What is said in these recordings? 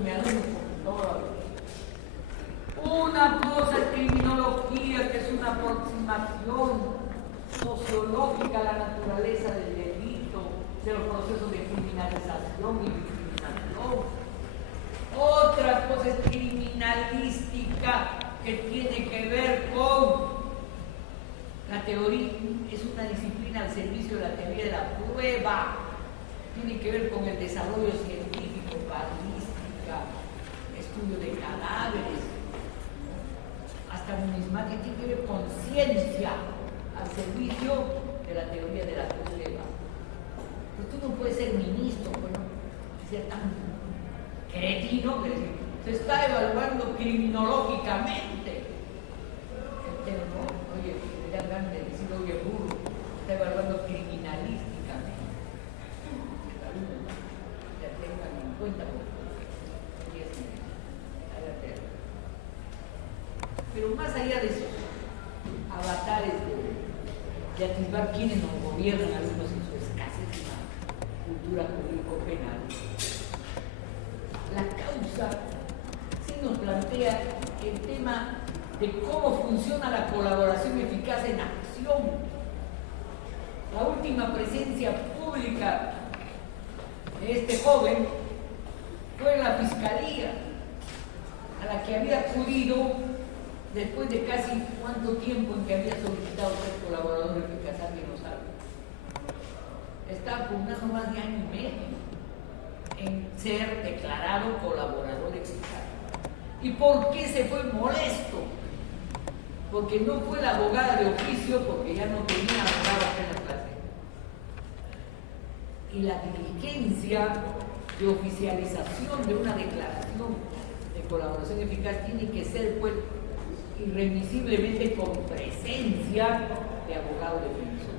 discúlpeme, alumnos, computadora. Una cosa es criminología, que es una aproximación sociológica a la naturaleza del delito, de los procesos de criminalización y victimización. Otra cosa es criminalística, que tiene que ver con la teoría, es una disciplina al servicio de la teoría de la prueba, tiene que ver con el desarrollo científico, balística, estudio de cadáveres, hasta numismática, tiene que ver con ciencia al servicio de la teoría de la prueba. Pero tú no puedes ser ministro, bueno, ser tan cretino que decir, se está evaluando criminológicamente el tema, ¿no? Oye, ya ganan de decir, oye, burro, se está evaluando criminalísticamente. Ya tengan en cuenta, pero más allá de esos avatares de atisbar quienes nos gobiernan, algunos en su escasísima cultura jurídico-penal, la causa sí nos plantea el tema de cómo funciona la colaboración eficaz en acción. La última presencia pública de este joven fue en la fiscalía, a la que había acudido después de casi cuánto tiempo en que había solicitado ser colaborador eficaz, alguien lo sabe. Está pugnando más de año y medio en ser declarado colaborador eficaz. ¿Y por qué se fue molesto? Porque no fue la abogada de oficio, porque ya no tenía abogado en la clase. Y la diligencia de oficialización de una declaración de colaboración eficaz tiene que ser, pues, irremisiblemente con presencia de abogado defensor.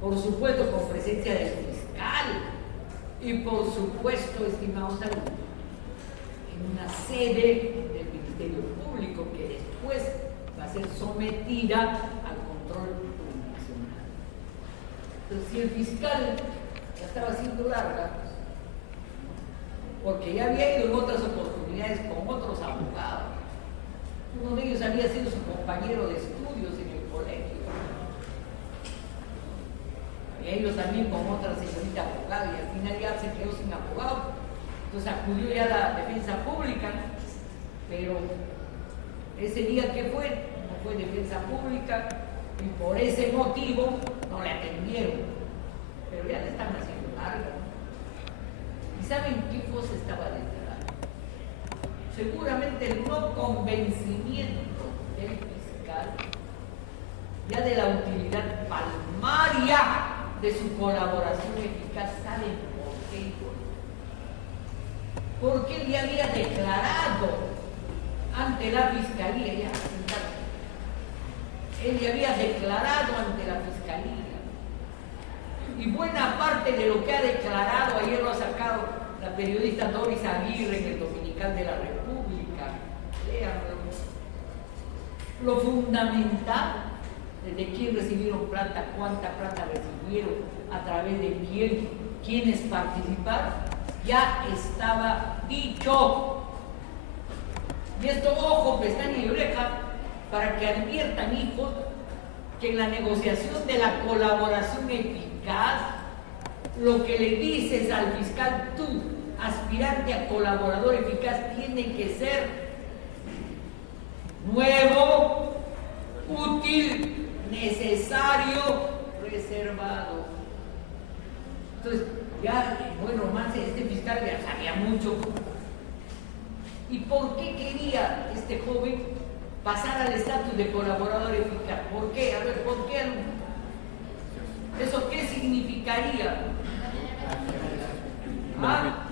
Por supuesto, con presencia del fiscal. Y por supuesto, estimados alumnos, en una sede del Ministerio Público que después va a ser sometida al control jurisdiccional. Entonces, si el fiscal ya estaba haciendo larga, porque ya había ido en otras oportunidades con otros abogados, uno de ellos había sido su compañero de estudios en el colegio, había ido también con otra señorita abogada y al final ya se quedó sin abogado. Entonces acudió ya a la defensa pública, pero ese día que fue, no fue defensa pública y por ese motivo no le atendieron, pero ya le están haciendo larga. ¿Y saben qué cosa estaba detrás? Seguramente el no convencimiento del fiscal ya de la utilidad palmaria de su colaboración eficaz. ¿Saben por qué? Porque él ya había declarado ante la fiscalía, él ya había declarado ante la fiscalía, y buena parte de lo que ha declarado, ayer lo ha sacado la periodista Doris Aguirre en el Dominical de la República, léanlo. Lo fundamental, desde quién recibieron plata, cuánta plata recibieron, a través de quién, quiénes participaron, ya estaba dicho. Y esto, ojo, pestaña y oreja, para que adviertan, hijos, que en la negociación de la colaboración eficaz, lo que le dices al fiscal, tú, aspirante a colaborador eficaz, tiene que ser nuevo, útil, necesario, reservado. Entonces, ya, bueno, más este fiscal ya sabía mucho. ¿Y por qué quería este joven pasar al estatus de colaborador eficaz? ¿Por qué? A ver, ¿por qué? ¿Eso qué significaría? ¿Ah?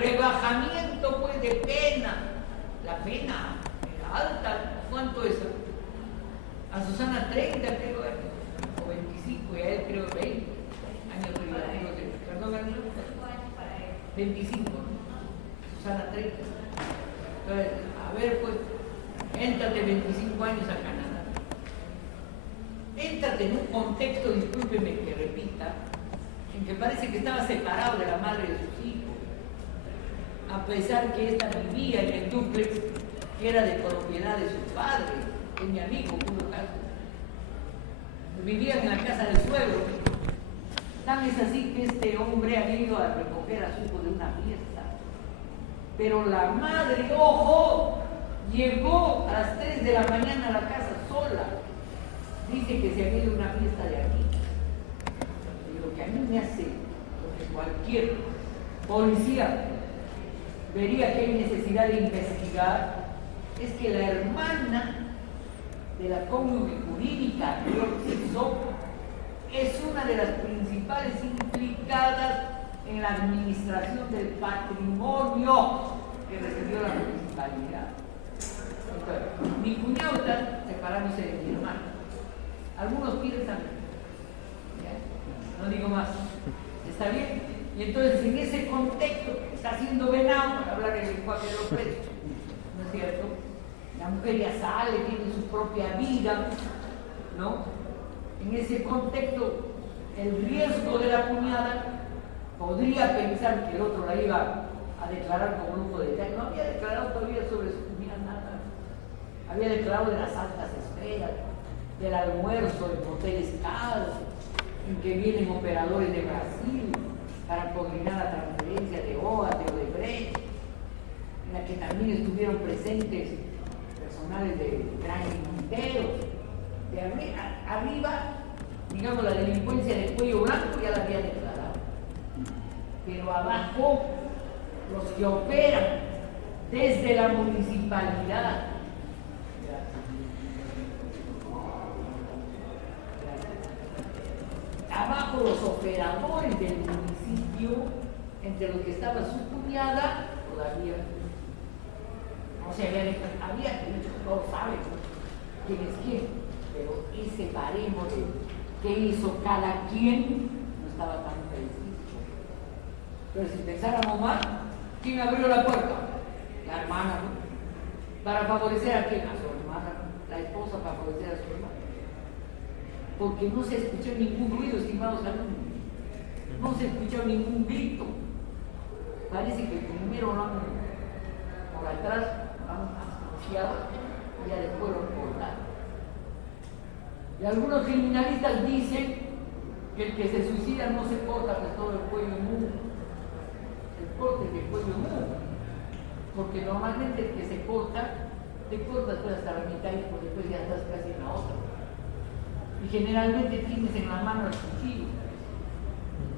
Rebajamiento, pues, de pena. La pena era alta. ¿Cuánto es? A Susana 30, creo, o 25, y a él creo 20 años privativos. Perdón, 25, ¿no? Susana 30. Entonces, a ver, pues, éntrate 25 años a Canadá. Éntrate en un contexto, discúlpeme que repita, en que parece que estaba separado de la madre de sus hijos. a pesar que ésta vivía en el dúplex que era de propiedad de su padre, que es mi amigo, puro caso. Vivían en la casa del suegro. Tan es así que este hombre había ido a recoger a su hijo de una fiesta. Pero la madre, ojo, llegó a las 3 de la mañana a la casa sola. Dice que se había ido a una fiesta de aquí. Y lo que a mí me hace, lo que cualquier policía vería que hay necesidad de investigar, es que la hermana de la cónyuge jurídica de Ortizo es una de las principales implicadas en la administración del patrimonio que recibió la municipalidad. Entonces, mi cuñado está separándose de mi hermano. Algunos piensan, ¿ya? No digo más, ¿está bien? Y entonces en ese contexto está siendo venado, para hablar el lenguaje de los presos, ¿no es cierto? La mujer ya sale, tiene su propia vida, ¿no? En ese contexto, el riesgo de la cuñada podría pensar que el otro la iba a declarar como lujo de detalle. No había declarado todavía sobre su cuñada nada. Había declarado de las altas estrellas, del almuerzo en hoteles caros, en que vienen operadores de Brasil para coordinar la transferencia de OA, de Odebrecht, en la que también estuvieron presentes personales de Gran Quintero. De arriba, digamos, la delincuencia de cuello blanco ya la había declarado. Pero abajo, los que operan desde la municipalidad, abajo los operadores del municipio, entre los que estaba su cuñada, todavía no se había dicho, todos saben quién es quién, pero ese baremo de qué hizo cada quien no estaba tan preciso. Pero si pensáramos mal, ¿quién abrió la puerta? La hermana, ¿no? ¿Para favorecer a quién? A su hermana, la esposa para favorecer a su hermana. Porque no se escuchó ningún ruido, estimados alumnos. No se escuchó ningún grito. Parece que primero lo han por atrás, lo han asfixiado y ya después lo han cortado. Y algunos criminalistas dicen que el que se suicida no se corta pues todo el cuello nudo. El corte del cuello nudo. Porque normalmente el que se corta, te cortas pues hasta la mitad y después ya estás casi en la otra. Y generalmente tienes en la mano el cuchillo.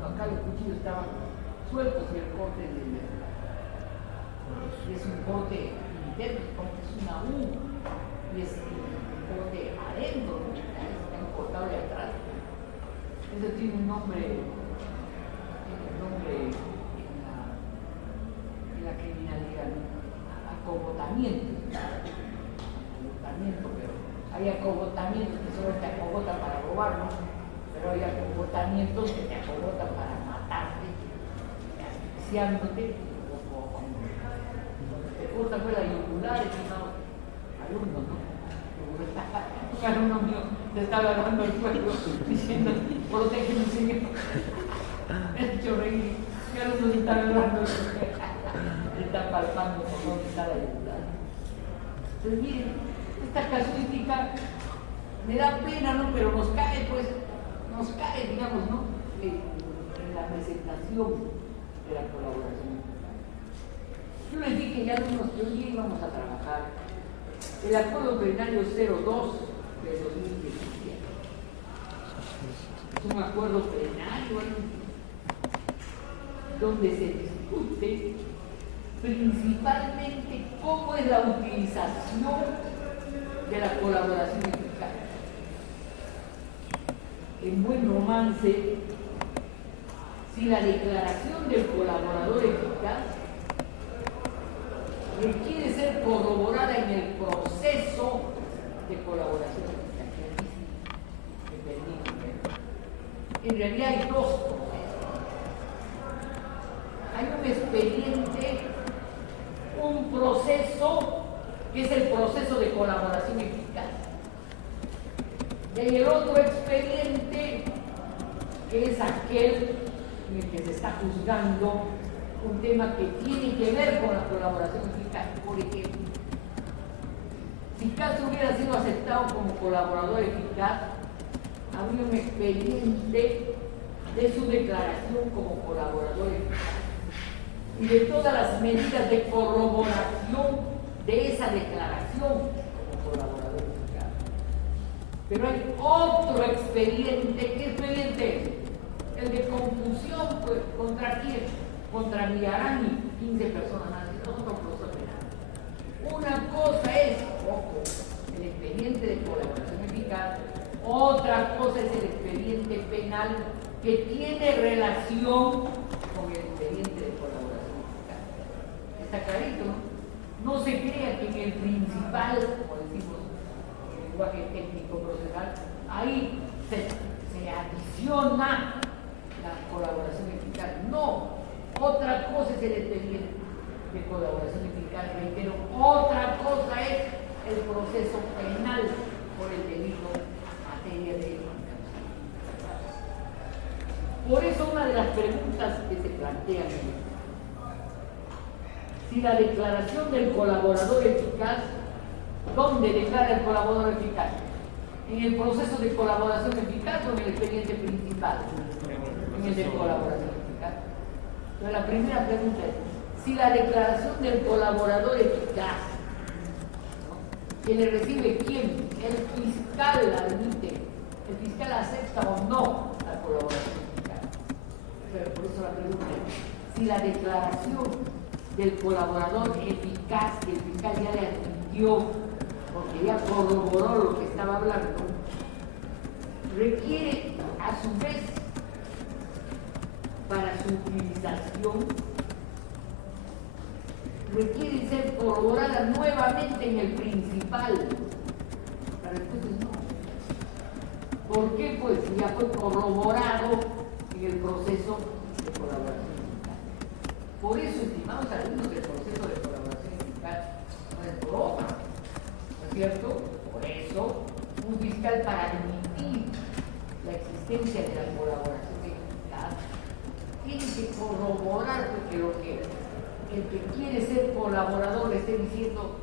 Acá los cuchillos estaban sueltos y el corte es un corte interno, es una U y es un corte adentro, está cortado de atrás. Eso tiene un nombre en la criminalidad, acogotamiento, pero hay acogotamientos que solo te acogotan para robarlo, pero hay acogotamientos que te acogotan para matarte, asfixiándote, te cortan pues la yugular, estimados alumnos, ¿no? Un alumno mío te estaba agarrando el cuello diciendo, protégeme, señor. Me ha hecho reír, mi alumno se está agarrando el cuello, se está palpando por dónde está la yugular. Entonces miren, esta casuística me da pena, ¿no? Pero nos cae, digamos, ¿no? En la presentación de la colaboración. Yo les dije ya algunos que hoy íbamos a trabajar el acuerdo plenario 02 de 2017. Es un acuerdo plenario donde se discute principalmente cómo es la utilización de la colaboración eficaz. En buen romance, si la declaración del colaborador eficaz requiere ser corroborada en el proceso de colaboración eficaz. En realidad hay dos procesos. Hay un expediente, un proceso que es el proceso de colaboración eficaz. Y hay el otro expediente, que es aquel en el que se está juzgando un tema que tiene que ver con la colaboración eficaz. Por ejemplo, si Castro hubiera sido aceptado como colaborador eficaz, habría un expediente de su declaración como colaborador eficaz y de todas las medidas de corroboración de esa declaración como colaborador eficaz. Pero hay otro expediente. ¿Qué expediente es? El de confusión, pues, ¿contra quién? Contra Villarán y 15 personas más. Eso es otro proceso penal. Una cosa es, ojo, el expediente de colaboración eficaz, otra cosa es el expediente penal que tiene relación con el expediente de colaboración eficaz. Está clarito, ¿no? No se crea que en el principal, como decimos en el lenguaje técnico procesal, ahí se adiciona la colaboración eficaz. No, otra cosa es el expediente de colaboración eficaz, reitero, otra cosa es el proceso penal por el delito en materia de mantenimiento. Por eso una de las preguntas que se plantean es si la declaración del colaborador eficaz, ¿dónde declara el colaborador eficaz? ¿En el proceso de colaboración eficaz o en el expediente principal? En el de colaboración eficaz. Entonces la primera pregunta es, si la declaración del colaborador eficaz, ¿no?, que le recibe quién, el fiscal la admite, el fiscal acepta o no la colaboración eficaz. Pero por eso la pregunta es, si la declaración del colaborador eficaz, que el fiscal ya le admitió, porque ya corroboró lo que estaba hablando, requiere a su vez, para su utilización, requiere ser corroborada nuevamente en el principal. La respuesta es no. ¿Por qué? Pues ya fue corroborado en el proceso de colaboración eficaz. Por eso, estimados alumnos, el proceso de colaboración eficaz no es broma, ¿no es cierto? Por eso, un fiscal, para admitir la existencia de la colaboración eficaz, tiene que corroborar que el que quiere ser colaborador le esté diciendo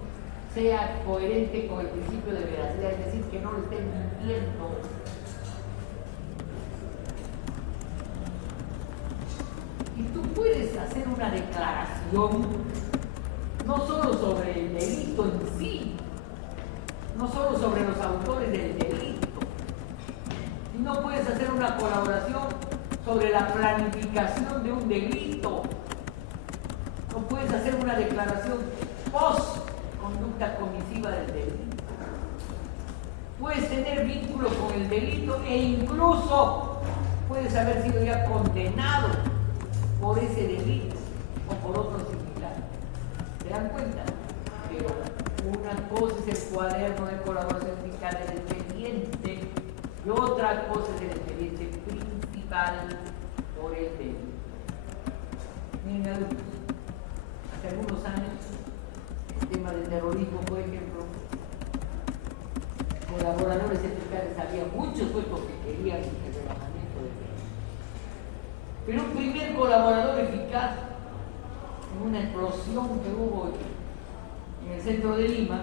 sea coherente con el principio de veracidad, es decir, que no le esté mintiendo. Y tú puedes hacer una declaración no solo sobre el delito en sí, no solo sobre los autores del delito, sino puedes hacer una colaboración sobre la planificación de un delito. No puedes hacer una declaración post conducta comisiva del delito. Puedes tener vínculo con el delito e incluso puedes haber sido ya condenado por ese delito o por otro similar. ¿Se dan cuenta? Pero una cosa es el cuaderno de colaboración eficaz del expediente y otra cosa es el expediente principal por el delito. Miren, alumnos, hace algunos años el tema del terrorismo, por ejemplo, colaboradores eficaces había muchos puestos que querían el rebajamiento de penas. Pero un primer colaborador eficaz, en una explosión que hubo en el centro de Lima,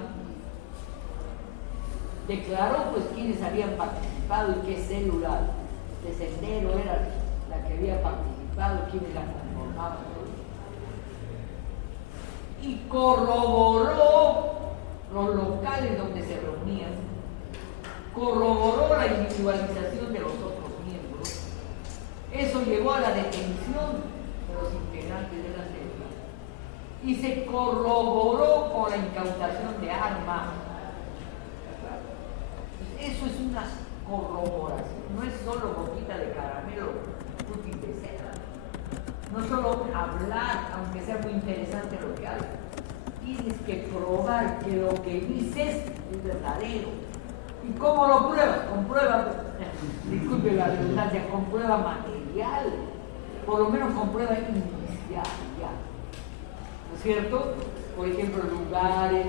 declaró pues quiénes habían participado y qué célula de Sendero era la que había participado, quiénes la conformaban. Y corroboró los locales donde se reunían, corroboró la individualización de los otros miembros. Eso llevó a la detención de los integrantes de la célula y se corroboró con la incautación de armas. Eso es una corroboración, no es solo boquita de caramelo, útil de seda. No solo hablar, aunque sea muy interesante lo que hagas, tienes que probar que lo que dices es verdadero. ¿Y cómo lo pruebas? Con pruebas, disculpe la redundancia, con prueba material, por lo menos con prueba inicial, ya. ¿No es cierto? Por ejemplo, lugares,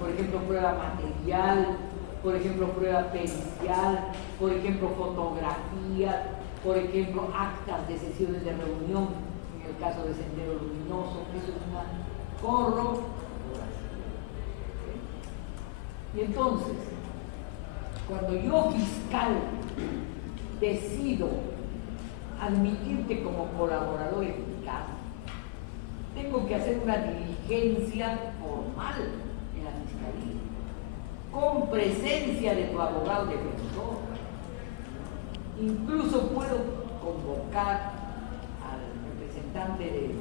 por ejemplo, prueba material, por ejemplo, prueba pericial, por ejemplo, fotografía, por ejemplo, actas de sesiones de reunión en el caso de Sendero Luminoso, que eso es una corroboración. Y entonces, cuando yo, fiscal, decido admitirte como colaborador eficaz, tengo que hacer una diligencia formal en la fiscalía, con presencia de tu abogado defensor. Incluso puedo convocar al representante del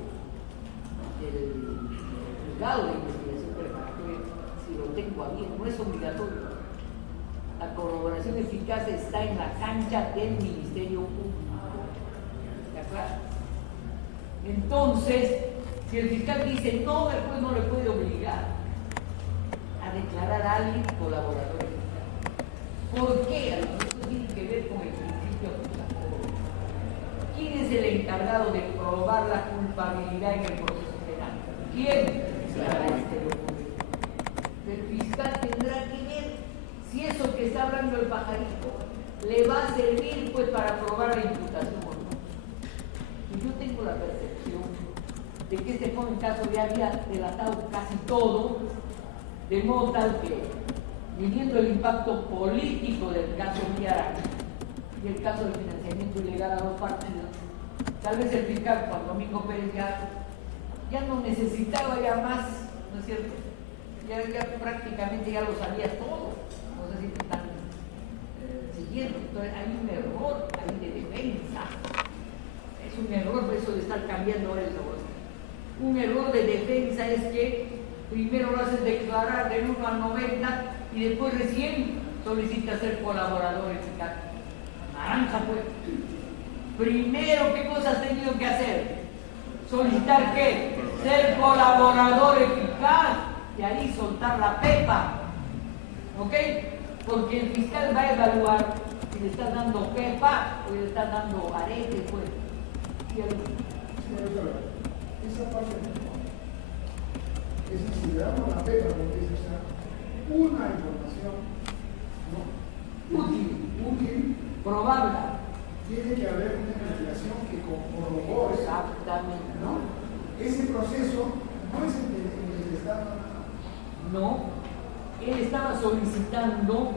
juzgado de investigación preparatoria, si lo tengo a bien, no es obligatorio. La corroboración eficaz está en la cancha del Ministerio Público. ¿De acuerdo? Entonces, si el fiscal dice no, después no le puede obligar a declarar a alguien colaborador eficaz. ¿Por qué? Esto tiene que ver con el principio acusatorio. ¿Quién es el encargado de probar la culpabilidad en el proceso penal? ¿Quién? El fiscal tendrá que ver si eso que está hablando el pajarito le va a servir pues para probar la imputación o no. Y yo tengo la percepción de que este joven caso ya había delatado casi todo, de modo tal que, viniendo el impacto político del caso Villarán y el caso del financiamiento ilegal a los partidos, tal vez el fiscal Juan Domingo Pérez ya no necesitaba ya más, ¿no es cierto? Ya prácticamente ya lo sabía todo. No sé si te están siguiendo. Entonces hay un error ahí de defensa. Es un error eso de estar cambiando eso. Un error de defensa es que primero lo haces declarar del 1 al 90 y después recién solicitas ser colaborador eficaz. Naranja pues. Primero, ¿qué cosa has tenido que hacer? Solicitar ¿qué? Ser colaborador eficaz y ahí soltar la pepa. ¿Ok? Porque el fiscal va a evaluar si le estás dando pepa o le estás dando arete, pues. Esa parte no. Es decir, si le damos la pepa, porque es una información útil, probable. Tiene que haber una investigación que corrobore. Exactamente. ¿No? Ese proceso no es el que está. No, él estaba solicitando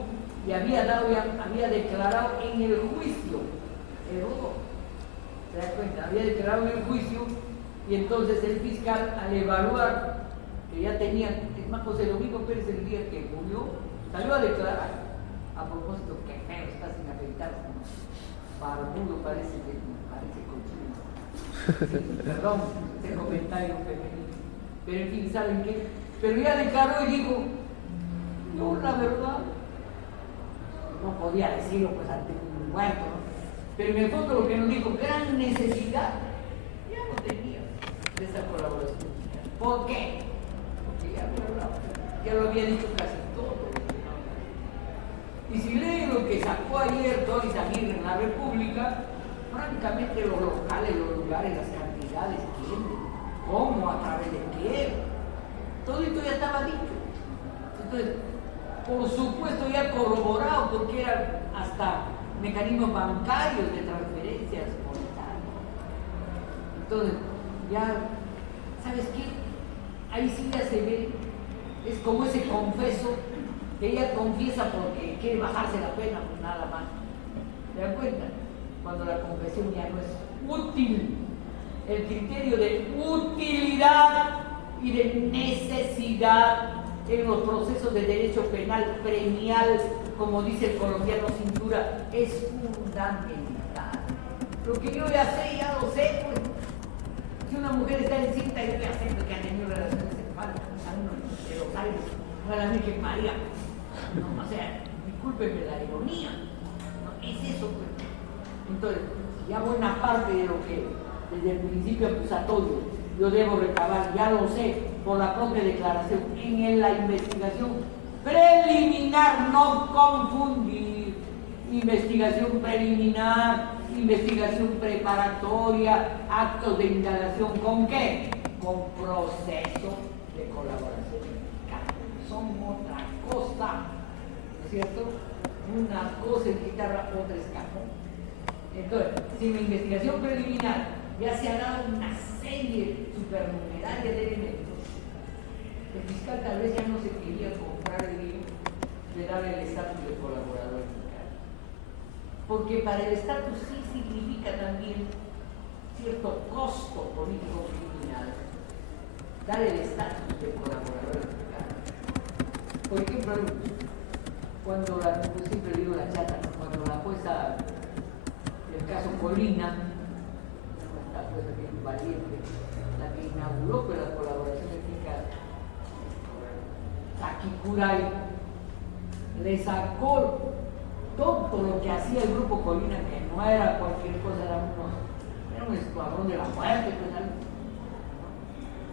y había declarado en el juicio. Error. ¿Se da cuenta? Había declarado en el juicio y entonces el fiscal, al evaluar que ya tenía, es más, José Domingo Pérez el día que murió, salió a declarar. A propósito, que feo está sin afeitar, barbudo parece cochino. Sí, perdón, ese comentario femenino. Pero en fin, ¿saben qué? Pero ya declaró y dijo, no, la verdad, no podía decirlo pues ante un muerto, ¿no? Pero en el fondo lo que nos dijo, gran necesidad, ya no tenía de esa colaboración. ¿Por qué? Porque ya lo había dicho casi todo. Y si leen lo que sacó ayer Doris Aguirre en la República, francamente los locales, los lugares, las cantidades, quién, cómo, a través de qué, todo esto ya estaba dicho. Entonces, por supuesto ya corroborado, porque eran hasta mecanismos bancarios de transferencias monetarias. Entonces, ya, ¿sabes qué? Ahí sí ya se ve, es como ese confeso, que ella confiesa porque quiere bajarse la pena, pues nada más. ¿Se dan cuenta? Cuando la confesión ya no es útil. El criterio de utilidad y de necesidad en los procesos de derecho penal premial, como dice el colombiano Cintura, es fundamental. Lo que yo ya sé, ya lo sé, pues. Si una mujer está encinta, yo ya sé que ha tenido relaciones sexuales a uno de los aires, no a la Virgen María. No, o sea, discúlpenme la ironía, no, es eso, pues. Entonces, ya buena parte de lo que desde el principio acusatorio yo debo recabar, ya lo sé, por la propia declaración, en la investigación preliminar, no confundir, investigación preliminar, investigación preparatoria, actos de indagación, ¿con qué? Con proceso de colaboración. Son otra cosa, ¿no es cierto? Una cosa es guitarra, otra es cajón. Entonces, si mi investigación preliminar ya se ha dado una serie supernumeraria de elementos. El fiscal tal vez ya no se quería comprar el lío de darle el estatus de colaborador fiscal. Porque para el estatus sí significa también cierto costo político criminal dar el estatus de colaborador fiscal. Por ejemplo, cuando yo siempre digo la chata, cuando la jueza del caso Colina, esta jueza que es valiente, la que inauguró la colaboración eficaz, Saki Kurai, le sacó todo lo que hacía el grupo Colina, que no era cualquier cosa, era un escuadrón de la muerte, pues,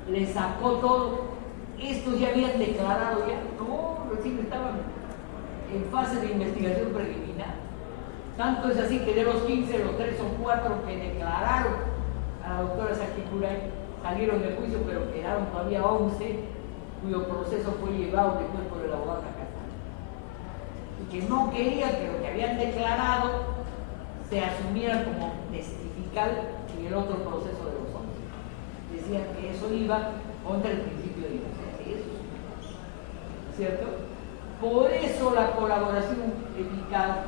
le sacó todo. Estos ya habían declarado, ya no, recién estaban en fase de investigación preliminar. Tanto es así que de los 15, los 3 o 4 que declararon a la doctora Saki Kurai salieron de juicio, pero quedaron todavía 11 cuyo proceso fue llevado después por el abogado Nakata. Y que no querían que lo que habían declarado se asumiera como testifical en el otro proceso de los 11. Decían que eso iba contra el principio de inocencia. Eso es ¿cierto? Por eso la colaboración eficaz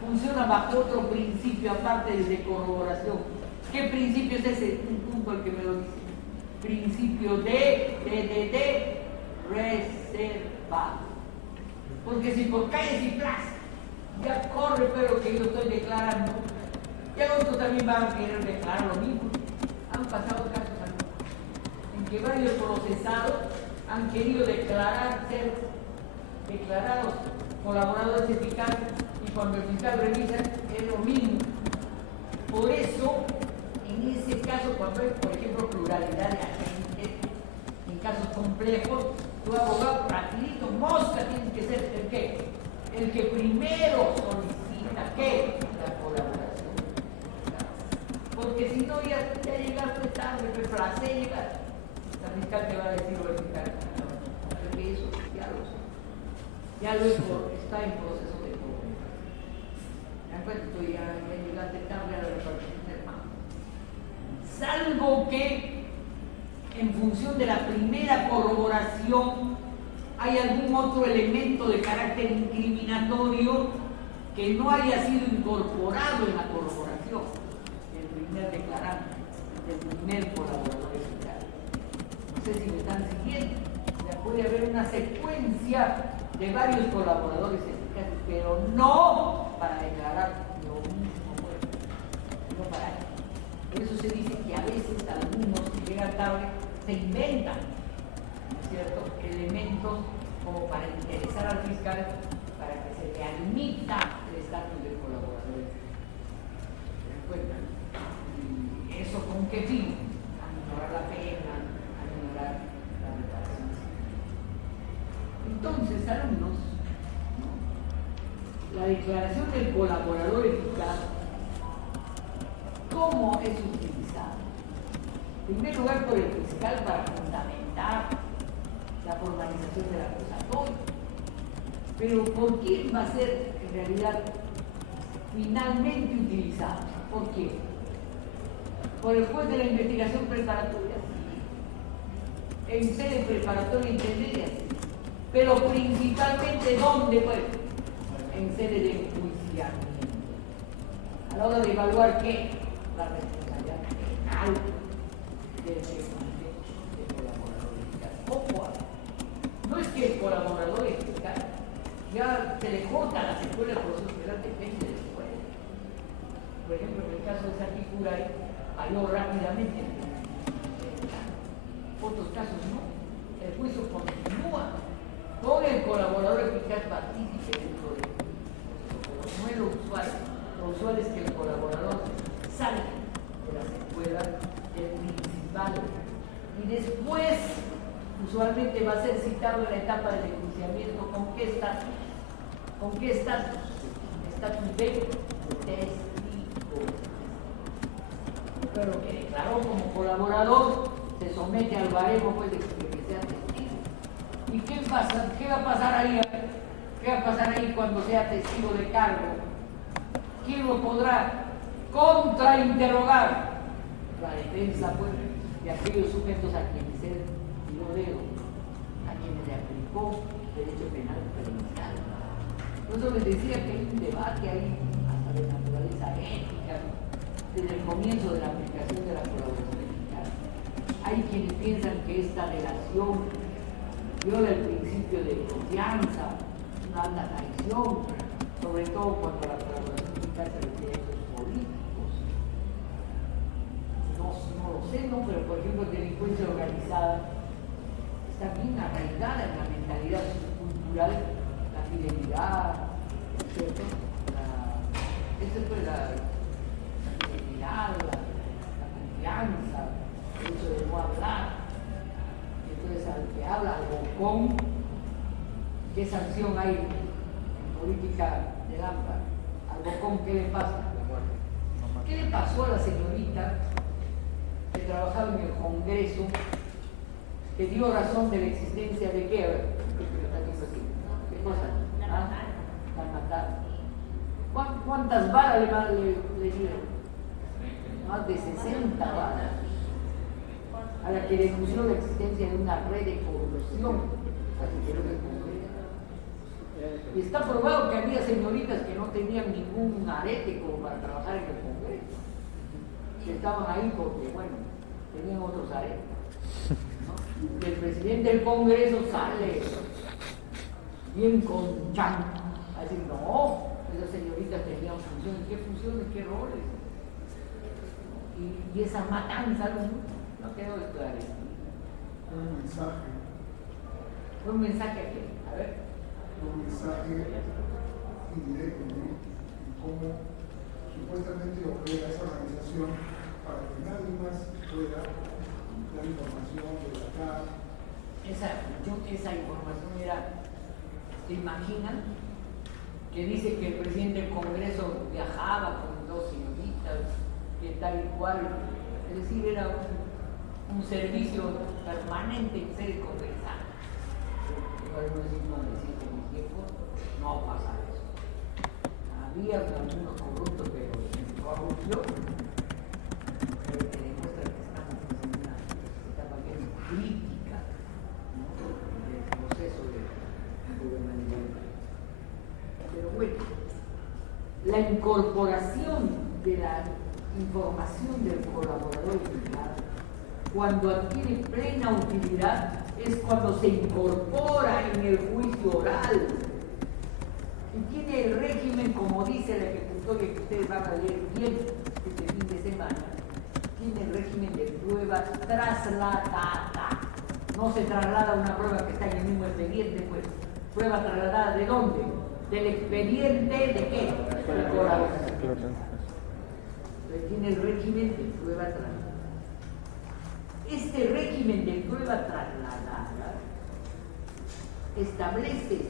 funciona bajo otro principio aparte de corroboración. ¿Qué principio es ese? Un punto el que me lo dice. Principio de reserva. Porque si por calles y plazas ya corre pero que yo estoy declarando, ya otros también van a querer declarar lo mismo. Han pasado casos en que varios procesados han querido declarar ser declarados colaboradores eficaces y cuando el fiscal revisa es lo mismo. Por eso, en ese caso, cuando hay, por ejemplo, pluralidad de agentes, en casos complejos, tu abogado rapidito, mosca, tiene que ser el que, el que primero solicita que la colaboración. Porque si no, ya llegaste tarde, me placé llegar. La fiscal te va a decir o el fiscal, porque eso ya lo sé. Ya luego está en proceso de corroboración. ¿De acuerdo? Tú ya llegaste tarde a la repartición del mando. Salvo que en función de la primera corroboración hay algún otro elemento de carácter incriminatorio que no haya sido incorporado en la corroboración del primer declarante, del primer colaborador eficaz. No sé si me están siguiendo. Ya puede haber una secuencia de varios colaboradores eficaces, pero no para declarar lo mismo, no para eso. Por eso se dice que a veces algunos que llegan tarde se inventan, ¿no es cierto?, elementos como para interesar al fiscal para que se le admita el estatus de colaborador. ¿Se dan cuenta? ¿Y eso con qué fin? Aminorar la pena, aminorar la reparación. Entonces, alumnos, la declaración del colaborador eficaz, ¿cómo es utilizada? En primer lugar, por el fiscal para fundamentar la formalización del acusatorio. Pero ¿por quién va a ser en realidad finalmente utilizada? ¿Por quién? Por el juez de la investigación preparatoria, sí. En sede preparatoria intermedia, sí. Pero principalmente, ¿dónde pues? En sede de enjuiciamiento. A la hora de evaluar qué, la responsabilidad penal del colaborador eficaz. Ojo, no es que el colaborador eficaz ya se le corta la secuela del proceso penal, depende del juez. Por ejemplo, en el caso de Saki Kurai, falló rápidamente. Otros casos no. El juicio continúa con el colaborador eficaz partícipe dentro del proceso, pero no es lo usual. Lo usual es que el colaborador salga de la secuela del principal y después usualmente va a ser citado en la etapa del enjuiciamiento. ¿Con qué estatus? ¿Con qué estatus? Estatus de testigo. Pero que declaró como colaborador se somete al baremo pues, de que sea testigo. ¿Y qué pasa? ¿Qué va a pasar ahí? ¿Qué va a pasar ahí cuando sea testigo de cargo? ¿Quién lo podrá contrainterrogar? la defensa pues, de aquellos sujetos a quienes él tiró dedo, a quienes le aplicó derecho penal criminal. Por eso les decía que hay un debate ahí, hasta de naturaleza ética, desde el comienzo de la aplicación de la colaboración eficaz. Hay quienes piensan que esta relación viola el principio de confianza, una alta traición, sobre todo cuando la colaboración eficaz se refiere a hechos políticos. No lo sé, ¿no? Pero por ejemplo, la delincuencia organizada está bien arraigada en la mentalidad cultural, la fidelidad, ¿cierto? Esa fue la fidelidad, la confianza, el hecho de no hablar. Entonces, al que habla, al bocón, ¿qué sanción hay en política de Lampa? Al bocón, ¿qué le pasa? ¿Qué le pasó a la señorita que trabajaba en el Congreso, que dio razón de la existencia de qué? ¿Qué cosa? La mataron. ¿Cuántas balas le dieron? Más de 60 balas. A la que denunció la existencia de una red de corrupción al interior del Congreso. Y está probado que había señoritas que no tenían ningún arete como para trabajar en el Congreso. Que estaban ahí porque, bueno, tenían otros aretes. ¿No? Y el presidente del Congreso sale bien con chan, a decir, no, esas señoritas tenían funciones. ¿Qué funciones? ¿Qué roles? Y esa matanza, no quedó claro. Un mensaje. ¿Un mensaje a qué? A ver. Un mensaje indirecto, ¿no? Y cómo supuestamente opera esa organización para que nadie más pueda dar información de la CAR. Esa información era, ¿se imaginan? Que dice que el presidente del Congreso viajaba con dos señoritas, que tal y cual. Es decir, era un servicio permanente en sede congresal. Igual no decimos en mi tiempo, no pasa eso. Había algunos corruptos, pero sin corrupción, pero que demuestra que estamos en una etapa bien crítica, ¿no? Del proceso de gobernabilidad. Pero bueno, la incorporación de la información del colaborador eficaz, cuando adquiere plena utilidad, es cuando se incorpora en el juicio oral y tiene el régimen, como dice la ejecutoria que ustedes van a leer bien este fin de semana, tiene el régimen de prueba trasladada. No se traslada una prueba que está en el mismo expediente, pues prueba trasladada ¿de dónde? Del expediente ¿de qué? Del colaborador. Tiene el régimen de prueba trasladada. Este régimen de prueba trasladada establece,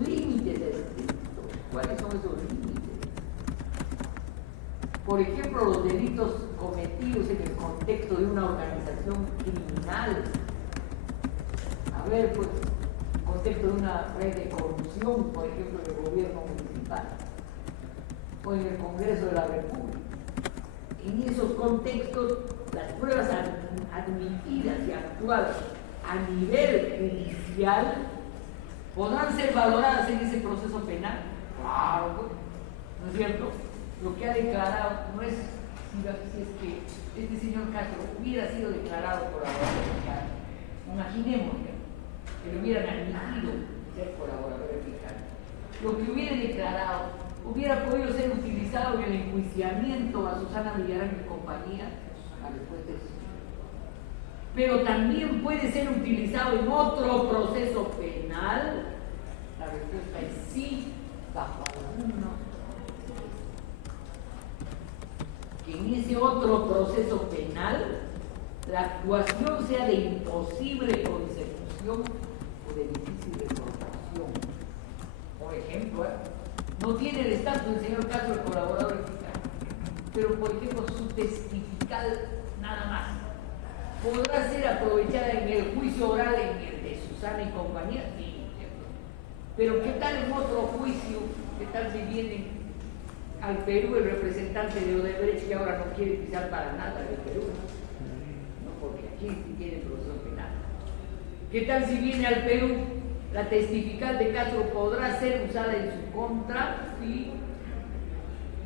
límites estrictos. ¿Cuáles son esos límites? Por ejemplo, los delitos cometidos en el contexto de una organización criminal. A ver, pues, contexto de una red de corrupción, por ejemplo, en el gobierno municipal o en el Congreso de la República. En esos contextos, las pruebas admitidas y actuadas a nivel judicial podrán ser valoradas en ese proceso penal. Claro, ¿no es cierto? Lo que ha declarado no es si es que este señor Castro hubiera sido declarado colaborador eficaz. Imaginemos que lo hubieran admitido ser colaborador eficaz. Lo que hubiera declarado hubiera podido ser utilizado en el enjuiciamiento a Susana Villarán y compañía. La respuesta es sí. Pero también puede ser utilizado en otro proceso penal. La respuesta es sí, bajo algunos. Que en ese otro proceso penal la actuación sea de imposible consecución o de difícil recordación. Por ejemplo, no tiene el estatus del señor Castro el colaborador eficaz, pero por ejemplo su testifical nada más podrá ser aprovechada en el juicio oral, en el de Susana y compañía, sí, pero ¿qué tal en otro juicio? ¿Qué tal si vienen al Perú el representante de Odebrecht, que ahora no quiere pisar para nada del Perú, ¿no? Porque aquí sí tiene proceso penal. ¿Qué tal si viene al Perú? La testifical de Castro podrá ser usada en su contra, ¿sí?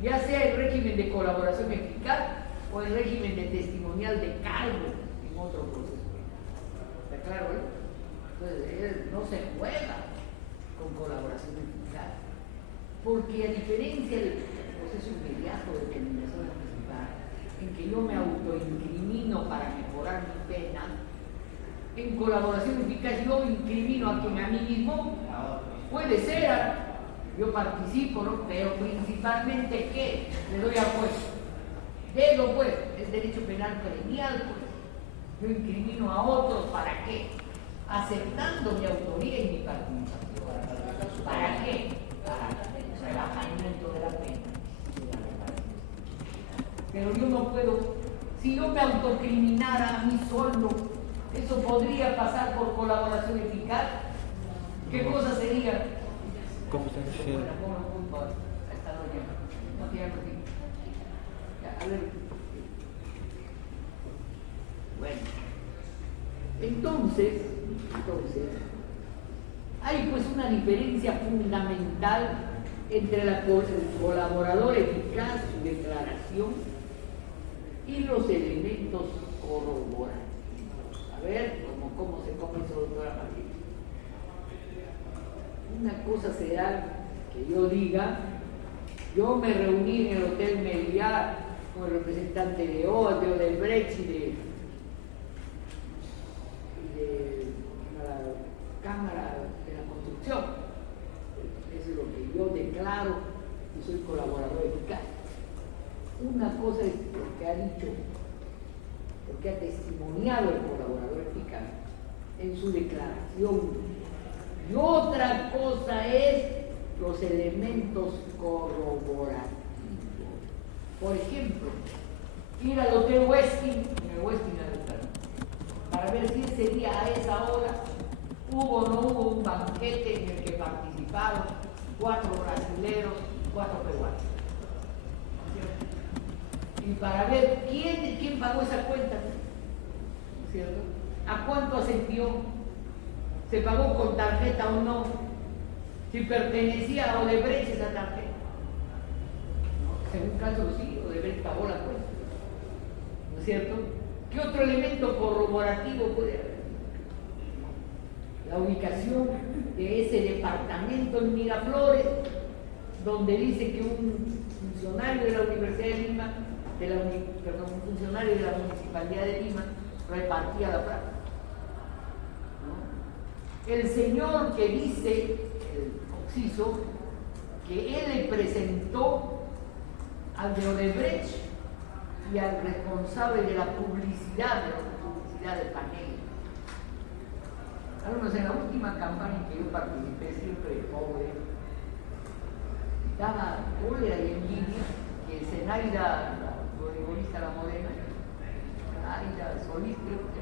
Ya sea el régimen de colaboración eficaz o el régimen de testimonial de cargo en otro proceso penal. ¿Está claro, Entonces, no se juega con colaboración eficaz, porque a diferencia del proceso inmediato de determinación anticipada, en que yo me autoincrimino para mejorar mi pena, en colaboración eficaz yo incrimino a quien a mí mismo. Puede ser, yo participo, ¿no? Pero principalmente, ¿qué? Le doy apuesto. Dedo, pues, es derecho penal premial, pues. Yo incrimino a otros, ¿para qué? Aceptando mi autoría y mi participación. ¿Para qué? Para el relajamiento de la pena. Pero yo no puedo, si yo me autocriminara a mí solo, eso podría pasar por colaboración eficaz. ¿Qué cosa sería? Bueno, entonces, hay pues una diferencia fundamental entre el colaborador eficaz, su declaración, y los elementos corroborativos. A ver cómo se come eso, doctora Martínez. Una cosa será que yo diga, yo me reuní en el Hotel Meliá con el representante de Odebrecht y de la Cámara de la Construcción. Eso es lo que yo declaro y soy colaborador eficaz. Una cosa es lo que ha dicho, lo que ha testimoniado el colaborador eficaz en su declaración. Y otra cosa es los elementos corroborativos. Por ejemplo, ir al Hotel Westin, en el Westin para ver si ese día a esa hora hubo o no hubo un banquete en el que participaron 4 brasileros y 4 peruanos. Y para ver quién pagó esa cuenta, ¿no es cierto? ¿A cuánto ascendió? ¿Se pagó con tarjeta o no? Si pertenecía a Odebrecht esa tarjeta. ¿No? En un caso sí, Odebrecht pagó la cuenta. ¿No es cierto? ¿Qué otro elemento corroborativo puede haber? La ubicación de ese departamento en Miraflores, donde dice que un funcionario de la Universidad de Lima, un funcionario de la Municipalidad de Lima, repartía la plata. ¿No? El señor que dice, el Oxiso, que él le presentó al de Odebrecht y al responsable de la publicidad del panel. Algunos en la última campaña en que yo participé, siempre pobre, daba cólera y envidia que Zenaida, la voleibolista, la morena, Zenaida Solís, creo que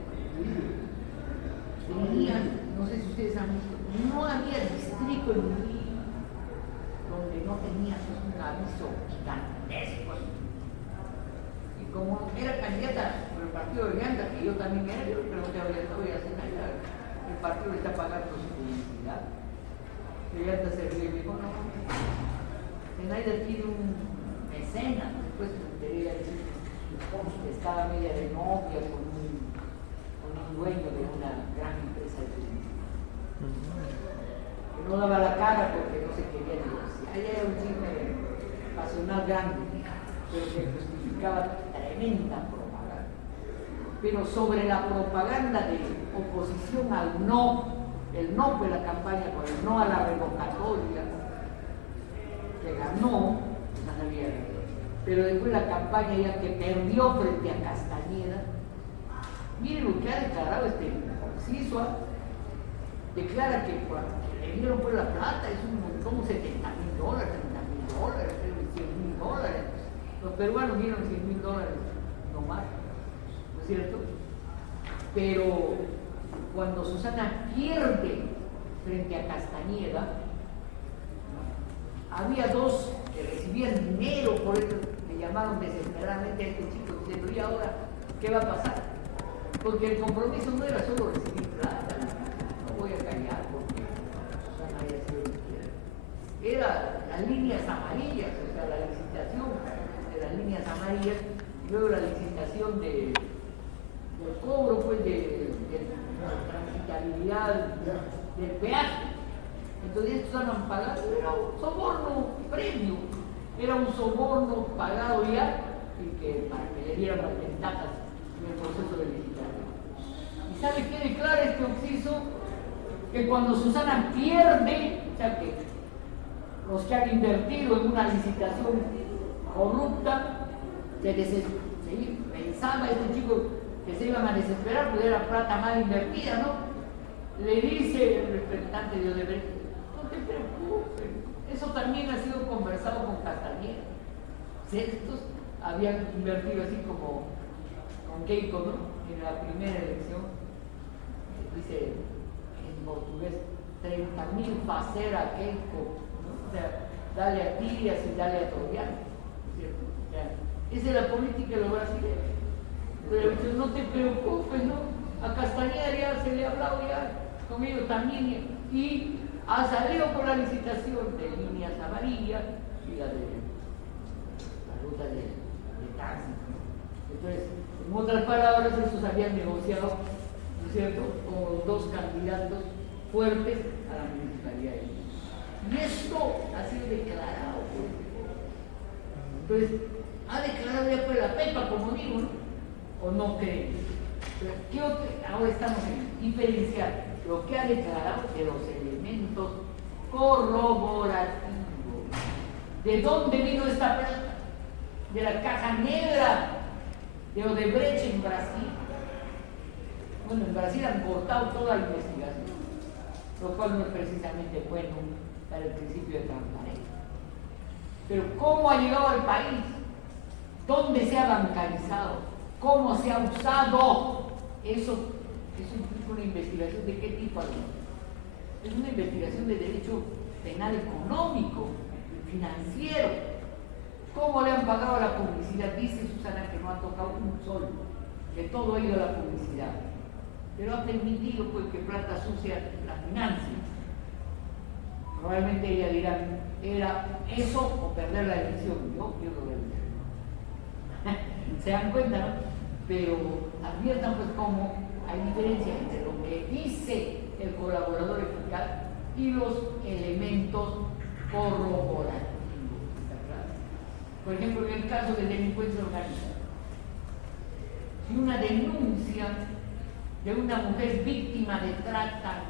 tenían, no sé si ustedes han visto, no había distrito en Lima donde no tenías un aviso gigantesco. Y como era candidata por el partido de Llanta, que yo también era, yo le pregunté a Zenaida, el partido le está pagando su publicidad. Y Llanta se ríe y me dijo, no, Zenaida tiene un mecenas, después me enteré que estaba media de novia con un dueño de una gran empresa de publicidad. Que no daba la cara porque no se quería divorciar. Ella era un chisme pasional grande, pero que justificaba tremenda propaganda. Pero sobre la propaganda de oposición al no, el no fue la campaña con el no a la revocatoria, que ganó, pero después la campaña ya que perdió frente a Castañeda. Miren lo que ha declarado este Oxiso. Declara que le dieron por la plata, es un montón, $70,000, $30,000, $100,000. Los peruanos dieron $100,000 no más, ¿no es cierto? Pero cuando Susana pierde frente a Castañeda, había dos que recibían dinero, por eso me llamaron desesperadamente a este chico diciendo, ¿y ahora qué va a pasar? Porque el compromiso no era solo recibir plata, no voy a callar porque Susana había sido liquidada. Era las líneas amarillas, o sea, la licitación de las líneas amarillas, y luego la licitación del cobro, pues, de la transitabilidad del peaje. Entonces estos estaban pagados, era un soborno previo, era un soborno pagado ya, y que para que le dieran las ventajas en el proceso de licitación. ¿Y sabe qué declara este Oxiso? Que cuando Susana pierde, o sea que los que han invertido en una licitación corrupta, pensaba este chico que se iban a desesperar, porque era plata mal invertida, ¿no? Le dice el representante de Odebrecht, no te preocupes, eso también ha sido conversado con Castañeda. Estos habían invertido así como con Keiko, ¿no? En la primera elección, dice en portugués, 30.000 facer a Keiko, ¿no? O sea, dale a Tirias y dale a Troviano, ¿cierto? O sea, esa es la política de los brasileños. Pero no te preocupes, ¿no? A Castañeda ya se le ha hablado ya con ellos también, y ha salido por la licitación de líneas amarillas y la ruta de tránsito, ¿no? Entonces, en otras palabras, estos habían negociado, ¿no es cierto?, con los dos candidatos fuertes a la municipalidad. Y esto ha sido declarado. Entonces, ha declarado ya por la Pepa, como digo, ¿no? ¿O no creen? ¿Qué otro? Ahora estamos en diferenciar lo que ha declarado de los elementos corroborativos. ¿De dónde vino esta plata? De la caja negra de Odebrecht en Brasil. Bueno, en Brasil han cortado toda la investigación, lo cual no es precisamente bueno para el principio de transparencia. Pero ¿cómo ha llegado al país? ¿Dónde se ha bancarizado? ¿Cómo se ha usado? Eso implica una investigación de qué tipo. Es una investigación de derecho penal económico, financiero. ¿Cómo le han pagado a la publicidad? Dice Susana que no ha tocado un sol, que todo ha ido a la publicidad. Pero ha permitido, pues, que plata sucia la financia. Probablemente ella dirá, ¿era eso o perder la elección? Yo pierdo la elección. ¿Se dan cuenta, no? Pero adviertan, pues, cómo hay diferencia entre lo que dice el colaborador eficaz y los elementos corroborativos. Por ejemplo, en el caso de delincuencia organizada, si una denuncia de una mujer víctima de trata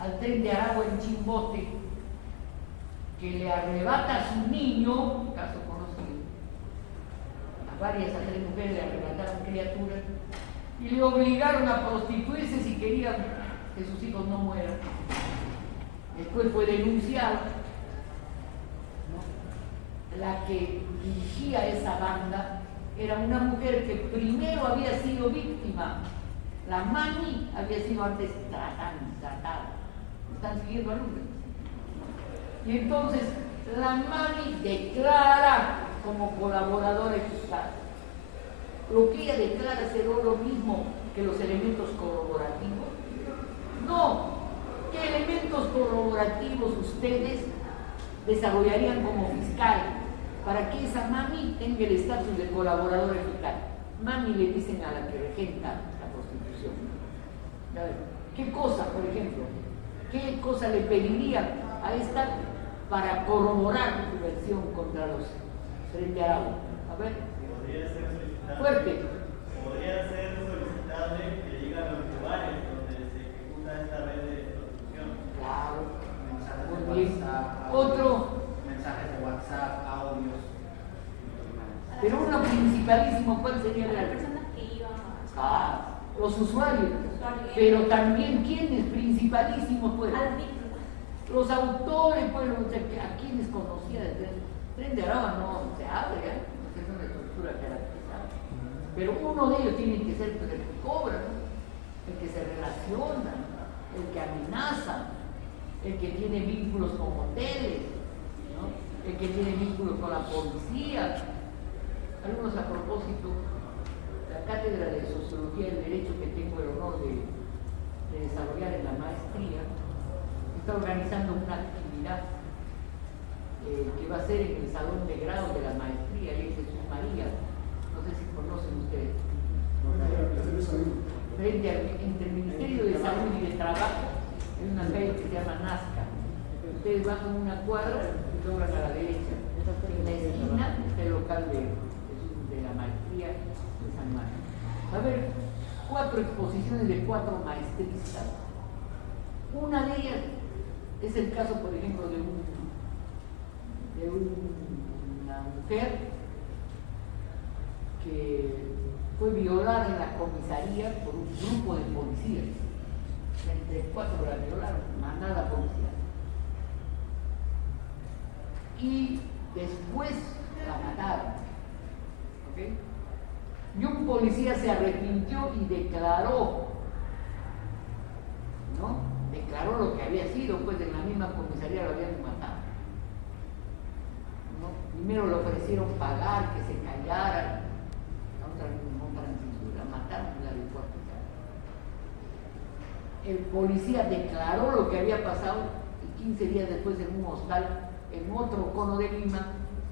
al Tren de Aragua en Chimbote, que le arrebata a su niño, caso conocido, a 3 mujeres le arrebataron criaturas y le obligaron a prostituirse si querían que sus hijos no mueran. Después fue denunciado, ¿no? La que dirigía esa banda era una mujer que primero había sido víctima. La mami había sido antes tratada. ¿Están siguiendo al hombre? Y entonces la mami declara como colaboradora eficaz. Lo que ella declara será lo mismo que los elementos corroborativos. No. ¿Qué elementos corroborativos ustedes desarrollarían como fiscal para que esa mami tenga el estatus de colaboradora eficaz? Mami le dicen a la que regenta la prostitución. ¿Qué cosa, por ejemplo? ¿Qué cosa le pediría a esta para corroborar su versión contra los Tren de Aragua? A ver. Podría ser solicitable. Fuerte. Podría ser solicitable que digan los lugares donde se ejecuta esta red de prostitución. Claro. Mensajes Muy de bien. WhatsApp, Otro. mensajes de WhatsApp, audios. Pero uno principalísimo, ¿cuál sería Las la personas que iban los usuarios? Pero también, ¿quiénes principalísimos, pues? a las víctimas. Los autores, pues, o sea, a quienes conocía desde el Tren de Aragua no se abre, ¿eh? Es una estructura caracterizada. Pero uno de ellos tiene que ser, pues, el que cobra, ¿no? El que se relaciona, el que amenaza, el que tiene vínculos con hoteles, ¿no? el que tiene vínculos con la policía. Algunos a propósito, la cátedra de Sociología del Derecho que tengo el honor de desarrollar en la maestría, está organizando una actividad que va a ser en el salón de grado de la maestría, y es Jesús María, no sé si conocen ustedes. Frente entre el Ministerio de Salud y de Trabajo, hay una calle que se llama Nazca. Ustedes bajan una cuadra y doblan a la derecha. En la esquina está el local de la maestría de San Marcos. Va a haber 4 exposiciones de 4 maestristas. Una de ellas es el caso, por ejemplo, de una mujer que fue violada en la comisaría por un grupo de policías. Entre 4 la violaron, mandada a la policía. Y después la mataron. ¿Okay? Y un policía se arrepintió y declaró, ¿no? Declaró lo que había sido, pues en la misma comisaría lo habían matado. ¿No? Primero le ofrecieron pagar, que se callara, la otra no censura, mataron en el aeropuerto. El policía declaró lo que había pasado y 15 días después en un hostal, en otro cono de Lima,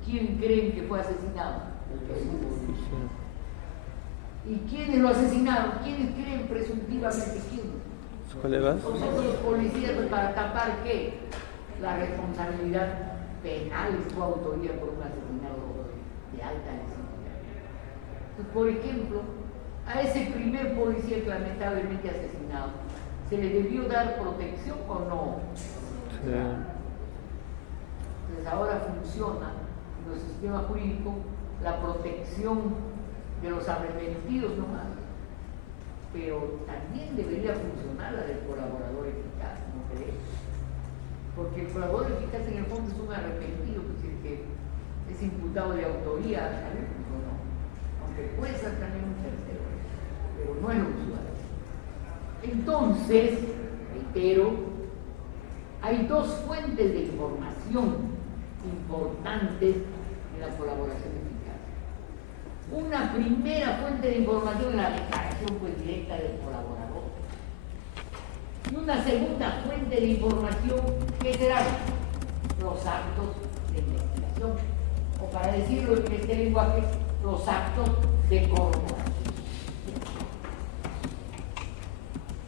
¿quién creen que fue asesinado? ¿Y quiénes lo asesinaron? ¿Quiénes creen presuntivamente quiénes? ¿Sus colegas? Nosotros los policías, para tapar ¿qué? La responsabilidad penal y su autoría por un asesinato de alta necesidad. Entonces, por ejemplo, a ese primer policía que lamentablemente asesinado, ¿se le debió dar protección o no? Sí. Entonces ahora funciona en nuestro sistema jurídico la protección de los arrepentidos nomás, pero también debería funcionar la del colaborador eficaz, ¿no crees? Porque el colaborador eficaz en el fondo es un arrepentido, es decir, que es imputado de autoría, ¿sabes? No, aunque puede ser también un tercero, pero no es lo usual. Entonces, reitero, hay 2 fuentes de información importantes en la colaboración eficaz. Una primera fuente de información es la declaración pues, directa del colaborador. Y una segunda fuente de información, ¿qué serán? Los actos de investigación. O para decirlo en este lenguaje, los actos de corroboración.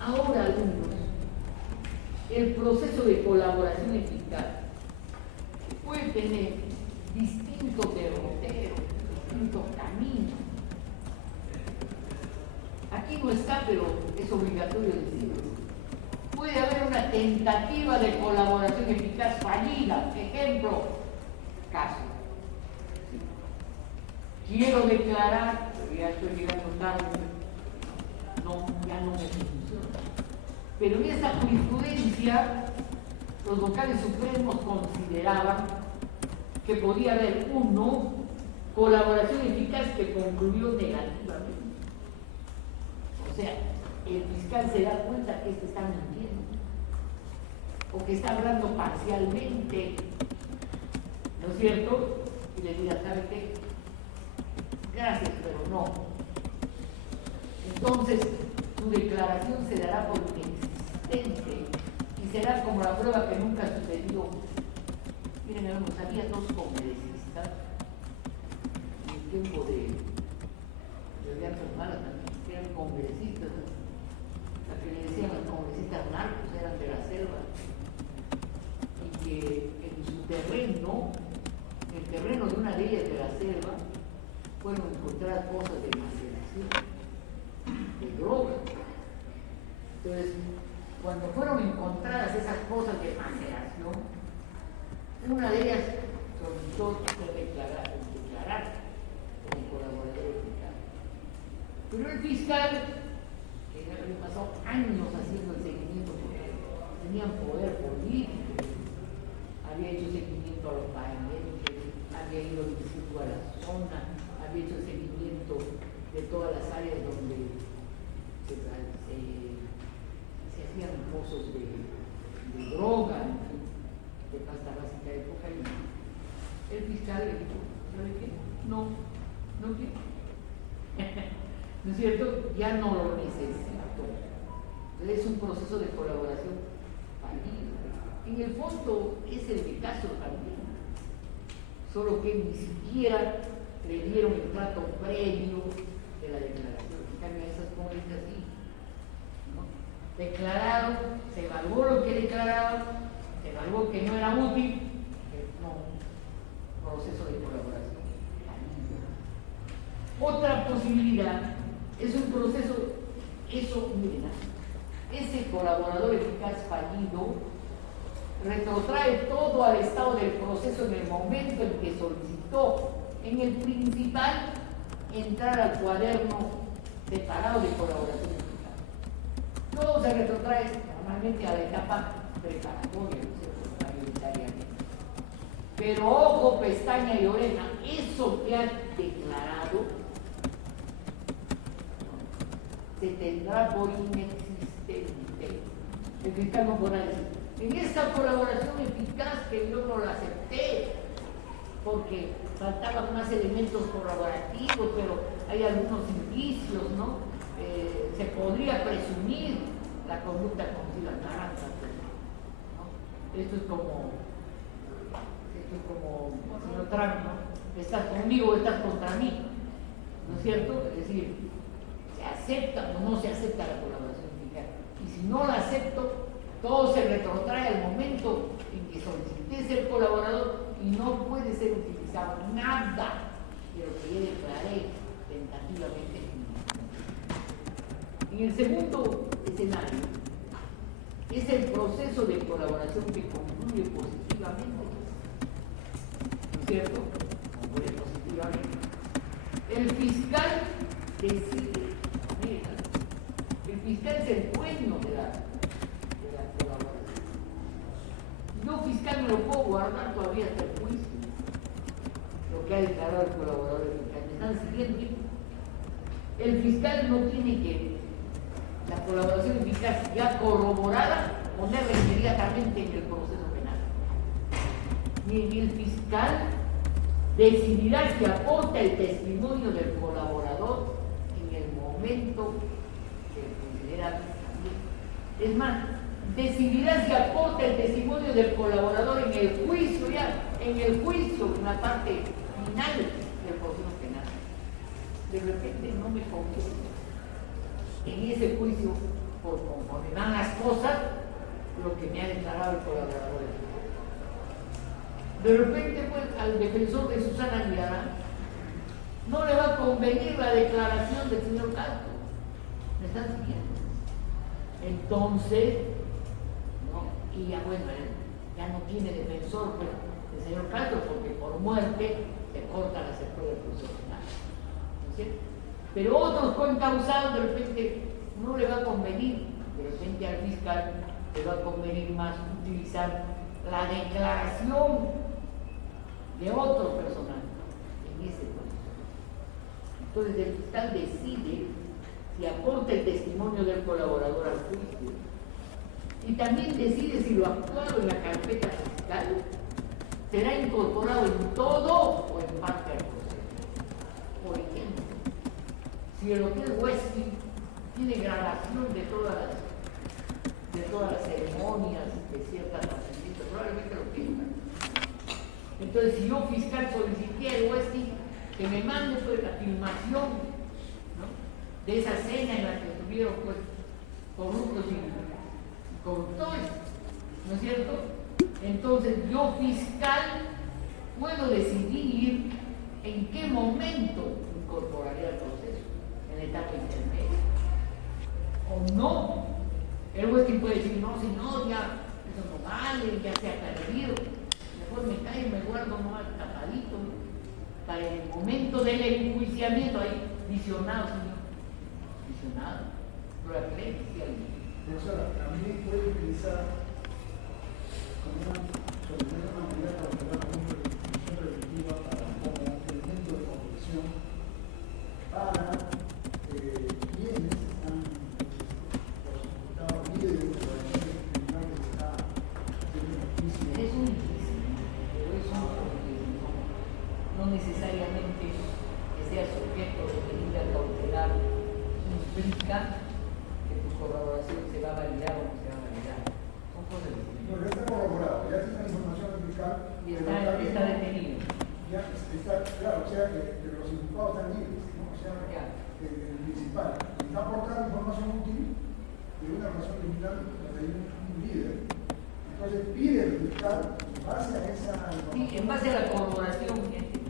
Ahora, alumnos, el proceso de colaboración eficaz puede tener distintos derroteros, distintos caminos. Aquí no está, pero es obligatorio decirlo. Puede haber una tentativa de colaboración eficaz fallida. Ejemplo, caso. Quiero declarar, pero ya estoy llegando tarde, no, ya no me funciona. Pero en esta jurisprudencia, los vocales supremos consideraban que podía haber colaboración eficaz que concluyó negativamente. O sea, el fiscal se da cuenta que este está mintiendo o que está hablando parcialmente, ¿no es cierto? Y le dirá, ¿sabe qué? Gracias, pero no. Entonces, su declaración se dará por inexistente y será como la prueba que nunca sucedió. Miren, hermanos, había 2 congresistas en el tiempo de Alberto Humala también, que eran congresistas, ¿no? La que le decían los congresistas narcos eran de la selva, y que en su terreno, en el terreno de una de ellas de la selva, fueron encontradas cosas de maceración, de droga. Entonces, cuando fueron encontradas esas cosas de maceración, una de ellas solicitó declarar como colaborador eficaz. Pero el fiscal, que había pasado años haciendo el seguimiento porque tenían poder político, había hecho seguimiento a los países, había ido a la zona, había hecho seguimiento de todas las áreas donde se hacían pozos de droga, en fin, de pasta básica de cocaína. ya no lo necesito. Entonces es un proceso de colaboración fallido. En el fondo es el de Castro también, solo que ni siquiera le dieron el trato previo de la declaración. En cambio, esas como es así, ¿no? Declararon, se evaluó lo que declararon, se evaluó que no era útil, no, proceso de colaboración fallido. Otra posibilidad es un proceso, eso, miren, ese colaborador eficaz fallido retrotrae todo al estado del proceso en el momento en que solicitó, en el principal, entrar al cuaderno separado de colaboración eficaz. Todo se retrotrae normalmente a la etapa preparatoria, mayoritariamente. Pero ojo, pestaña y oreja, eso que has declarado se tendrá por inexistente. El fiscal no podrá decir, en esta colaboración eficaz que yo no la acepté, porque faltaban más elementos colaborativos, pero hay algunos indicios, ¿no? Se podría presumir la conducta con la naranja, ¿no? Esto es como, señor Trump, ¿no? Estás conmigo o estás contra mí, ¿no es cierto? Es decir, ¿se acepta o no se acepta la colaboración eficaz? Y si no la acepto, todo se retrotrae al momento en que solicité ser colaborador y no puede ser utilizado nada de lo que yo declaré tentativamente. En el segundo escenario es el proceso de colaboración que concluye positivamente, ¿no es cierto? Concluye positivamente. El fiscal decide, mira, el fiscal es el dueño de la colaboración. Yo, fiscal, me lo puedo guardar todavía hasta el juicio, lo que ha declarado el colaborador eficaz. ¿Me están siguiendo? El fiscal no tiene que, la colaboración eficaz ya corroborada, ponerla inmediatamente en el proceso penal. Ni el fiscal decidirá si aporta el testimonio del colaborador en el momento que considera bien. Es más, decidirá si aporta el testimonio del colaborador en el juicio, en la parte final del proceso penal. De repente no me confío en ese juicio, por conforme van las cosas, lo que me ha declarado el colaborador. De repente, pues, al defensor de Susana Villarán no le va a convenir la declaración del señor Castro. ¿Me están siguiendo? Entonces, ¿no? Y ya bueno, ya no tiene defensor, pues, el señor Castro, porque por muerte se corta la sector del proceso penal. ¿No es cierto? Pero otros concausados de repente no le va a convenir, de repente al fiscal le va a convenir más utilizar la declaración de otros personajes en ese proceso. Entonces el fiscal decide si aporta el testimonio del colaborador al juicio y también decide si lo actuado en la carpeta fiscal será incorporado en todo o en parte al proceso. Por ejemplo, si el Hotel Westin tiene grabación de todas las ceremonias de ciertas trascendencias, probablemente lo tenga. Entonces, si yo, fiscal, solicité al Westin que me mande, pues, la filmación, ¿no?, de esa cena en la que estuvieron, pues, corruptos y corruptores, ¿no es cierto? Entonces, yo, fiscal, puedo decidir en qué momento incorporaré al proceso, en la etapa intermedia o no. El Westin puede decir, no, señor, ya eso no vale, ya se ha perdido, mejor me callo, me guardo nomás tapadito, ¿no?, para el momento del enjuiciamiento. Ahí, visionado, señor, visionado, lo aclaré oficialmente. Profesora, también puede utilizar como una medida cautelar como una prescripción preventiva como elemento de confesión para quienes están posibilitados líderes de organizaciones criminales que están haciendo juicio. Es un difícil, pero es un no necesariamente que sea sujeto de medida cautelar significa que tu colaboración se va a validar o no se va a validar. Son cosas distintas. No, ya está colaborado, ya tiene la información del fiscal. Y está detenido. Ya está, claro, o sea que los imputados están libres, ¿no? O sea, Ya. el principal está aportando información útil de una relación criminal donde hay un líder. Entonces pide el fiscal, en base a esa Sí, información, en base a la colaboración,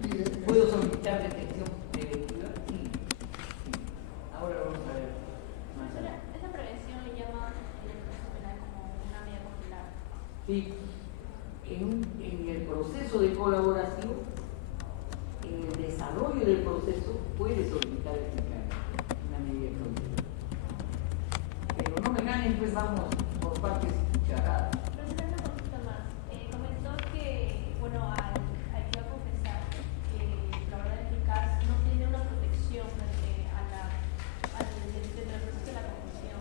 pide ¿puedo solicitar detención preventiva? Sí. Ahora vamos a ver más allá. Esa prevención le llama en el proceso penal como una medida cautelar. Sí, en el proceso de colaboración, en el desarrollo del proceso, puede solicitar el fiscal una medida cautelar. Pero no me ganen, pues vamos por partes cucharadas. Pero si una consulta más, comentó que, bueno, al que va a confesar que la verdad eficaz no tiene una protección frente al proceso de la confesión.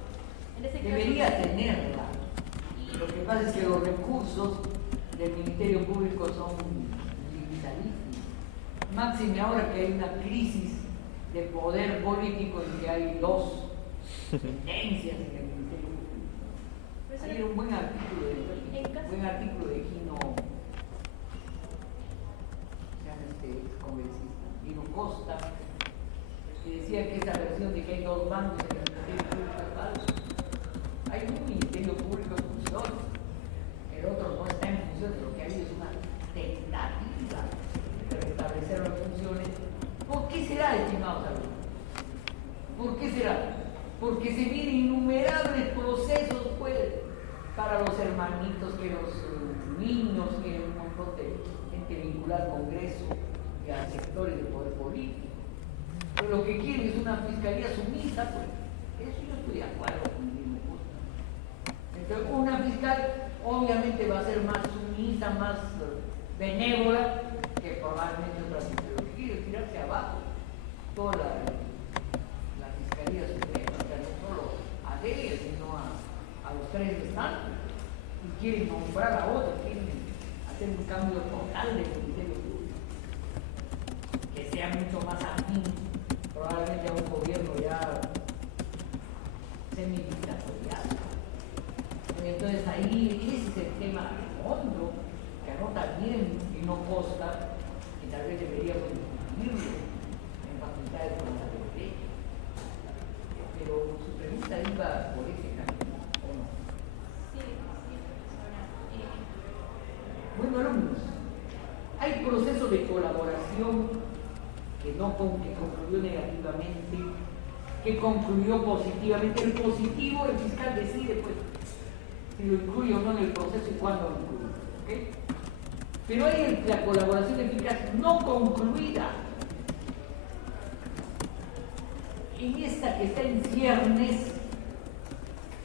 En ese caso, Debería tenerla. Lo que pasa es que los recursos del Ministerio Público son limitadísimos. Máxime ahora que hay una crisis de poder político y que hay dos tendencias en el Ministerio Público. Hay un buen artículo de Gino, se llama este congresista, Gino Costa, que decía que esa versión de que hay dos bandos en el Ministerio Público es falsa. Hay un Ministerio Público en función, el otro no está en función, de lo que hay es una tentativa de restablecer las funciones. ¿Por qué será, estimados alumnos? ¿Por qué será? Porque se vienen innumerables procesos, pues, para los hermanitos, que los niños, que un montón de gente vinculada al Congreso y a sectores de poder político. Pero lo que quieren es una fiscalía sumisa, pues, eso yo estoy de acuerdo con el mismo Costa. Entonces, una fiscal obviamente va a ser más sumisa, más benévola que probablemente otra fiscal. Lo que quiere es tirarse abajo toda la Fiscalía Suprema, o sea, no solo a él, sino a los tres restantes. Y quieren nombrar a otros, quieren hacer un cambio total del Ministerio Público, que sea mucho más afín probablemente a un gobierno ya semi-dictatorial. Entonces ahí ese es el tema de fondo que anota bien y no Costa, que tal vez deberíamos incluirlo en facultades como la de derecho. Pero su pregunta iba por ese camino, ¿o no? sí, profesora. Bueno, alumnos, hay proceso de colaboración que concluyó negativamente, que concluyó positivamente. El positivo, el fiscal decide, pues, si lo incluye o no en el proceso y cuándo lo incluye. ¿Okay? Pero hay la colaboración eficaz no concluida. En esta que está en ciernes,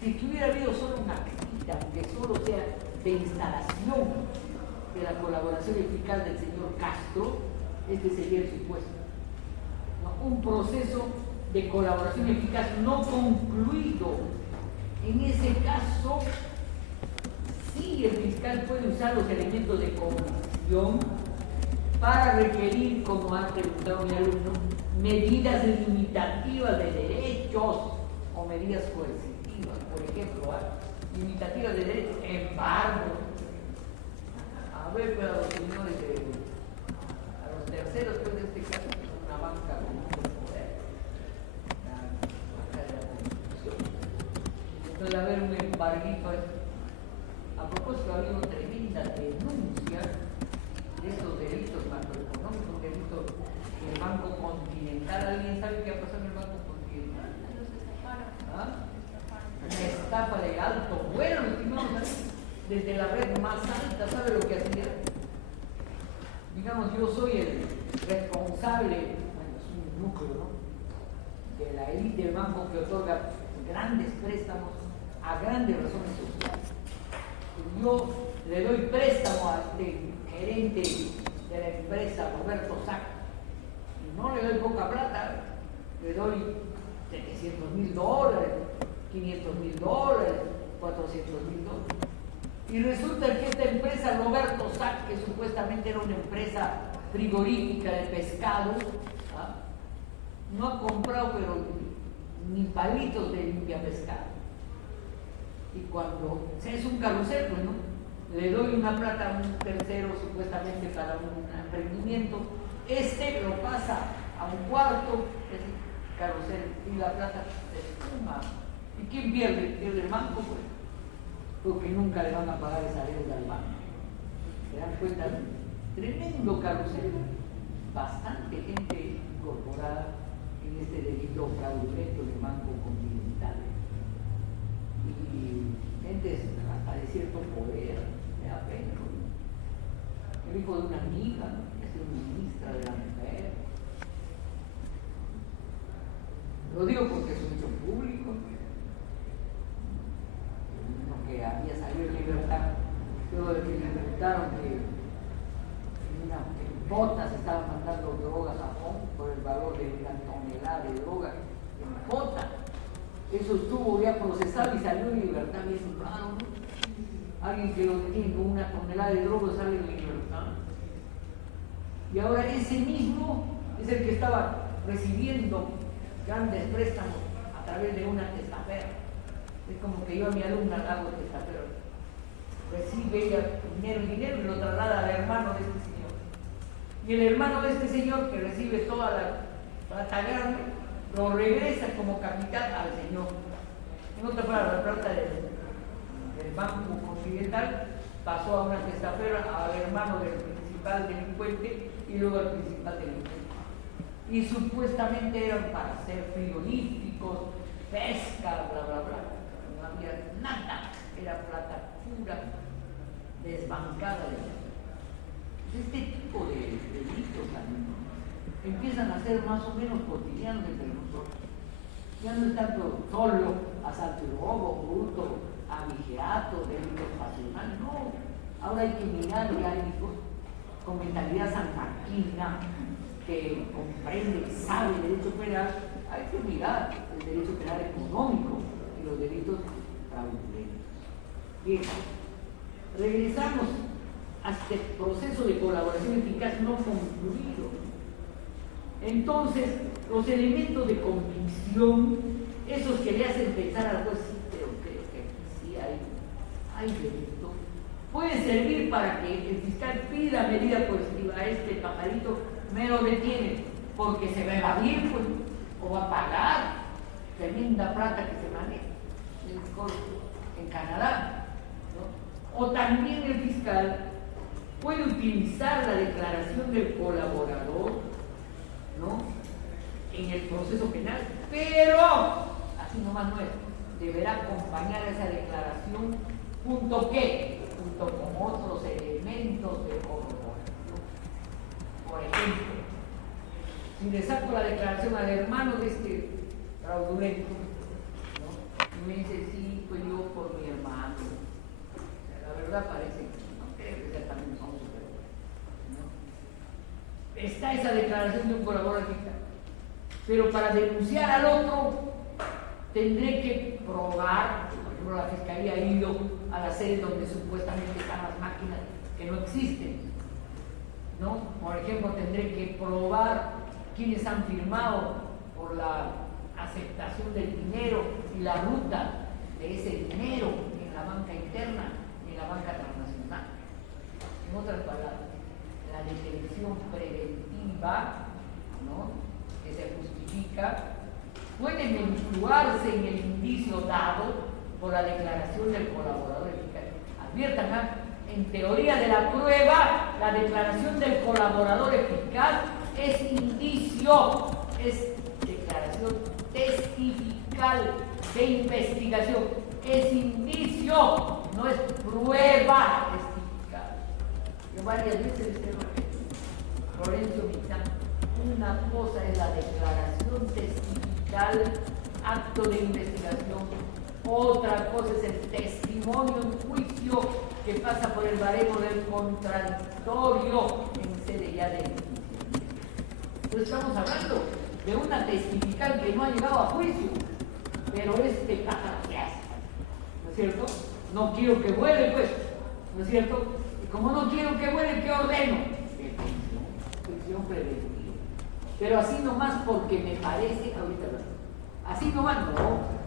si hubiera habido solo una actita, aunque solo sea de instalación de la colaboración eficaz del señor Castro, este sería el supuesto. ¿No? Un proceso de colaboración eficaz no concluido. En ese caso, sí, el fiscal puede usar los elementos de comisión para requerir, como antes preguntaba mi alumno, medidas limitativas de derechos o medidas coercitivas. Por ejemplo, limitativas de derechos, embargo. A ver, pero a los señores, a los terceros, pues en este caso, una banca con mucho poder, la banca de la Constitución. Entonces, a ver, un embarguito. A propósito, ha habido tremenda denuncia de estos delitos macroeconómicos, delitos del Banco Continental. ¿Alguien sabe qué ha pasado en el Banco Continental? Los estafaron. ¿Ah? Una estafa de alto vuelo, estimamos, desde la red más alta. ¿Sabe lo que hacía? Digamos, yo soy el responsable, bueno, es un núcleo, ¿no?, de la élite del banco que otorga grandes préstamos a grandes razones sociales. Yo le doy préstamo a este gerente de la empresa, Roberto Sac, y no le doy poca plata, le doy $700,000, $500,000, $400,000. Y resulta que esta empresa Roberto Sac, que supuestamente era una empresa frigorífica de pescado, ¿ah?, no ha comprado pero ni palitos de limpia pescado. Y cuando es un carrusel, pues no, le doy una plata a un tercero supuestamente para un emprendimiento, este lo pasa a un cuarto, es carrusel, y la plata se espuma. ¿Y quién pierde? Pierde el banco, pues, porque nunca le van a pagar esa deuda al banco. ¿Se dan cuenta? Tremendo carrusel, bastante gente incorporada en este delito fraudulento del Banco Continental. Y gente hasta de cierto poder, me da pena. El hijo de una amiga, que es ministra de la mujer. Lo digo porque es un hecho público. Uno que había salido en libertad, luego de que le preguntaron que en botas estaban mandando drogas a Japón por el valor de una tonelada de droga en botas. Eso estuvo ya procesado y salió en libertad, bien raro, ¿no? Alguien que lo detiene con una tonelada de droga sale en libertad. Y ahora ese mismo es el que estaba recibiendo grandes préstamos a través de una testafera. Es como que yo a mi alumna le hago testafera. Recibe ella dinero y lo traslada al hermano de este señor. Y el hermano de este señor, que recibe toda la plata grande, lo regresa como capital al señor. En otra palabra, la plata del Banco Continental pasó a una testafera, al hermano del principal delincuente y luego al principal delincuente. Y supuestamente eran para hacer frigoríficos, pesca, bla, bla, bla. No había nada, era plata pura, desbancada. Este tipo de delitos empiezan a ser más o menos cotidianos entre nosotros. Ya no es tanto solo asalto y robo, hurto, abigeato, delitos pasionales, no. Ahora hay que mirar ya con mentalidad sanmarquina, que comprende, que sabe el derecho penal. Hay que mirar el derecho penal económico y los delitos fraudulentos. Bien, regresamos a este proceso de colaboración eficaz no concluido. Entonces, los elementos de convicción, esos que le hacen pensar al juez, sí, pero creo que aquí sí hay delito, pueden servir para que el fiscal pida medida coercitiva a este pajarito, me lo detiene, porque se va a evadir, pues, o va a pagar tremenda plata que se maneja en Canadá, ¿no? O también el fiscal puede utilizar la declaración del colaborador, ¿no?, en el proceso penal, pero así nomás no es, deberá acompañar esa declaración junto con otros elementos de corroboración. Por ejemplo, si le saco la declaración al hermano de este fraudulento, ¿no?, y me dice, sí, pues yo por mi hermano, la verdad parece que no creo que sea tan famoso, ¿no? Está esa declaración de un colaborador fiscal, pero para denunciar al otro tendré que probar, por ejemplo, la fiscalía ha ido a la sede donde supuestamente están las máquinas que no existen, ¿no? Por ejemplo, tendré que probar quiénes han firmado por la aceptación del dinero y la ruta de ese dinero en la banca interna y en la banca transnacional. En otras palabras, la detención preventiva, ¿no?, que se justifica, puede menstruarse en el indicio dado por la declaración del colaborador eficaz. Adviertan, en teoría de la prueba, la declaración del colaborador eficaz es indicio, es declaración testifical de investigación, es indicio, no es prueba testifical. Yo varias veces Florencio Mitán, una cosa es la declaración testifical, acto de investigación, otra cosa es el testimonio en juicio que pasa por el baremo del contradictorio en sede ya de juicio. Entonces estamos hablando de una testifical que no ha llegado a juicio, pero este pájaro que hace, ¿no es cierto? No quiero que vuele, pues, ¿no es cierto? Y como no quiero que vuele, ¿qué ordeno? Prisión preventiva. Pero así nomás porque me parece, ahorita Así nomás no.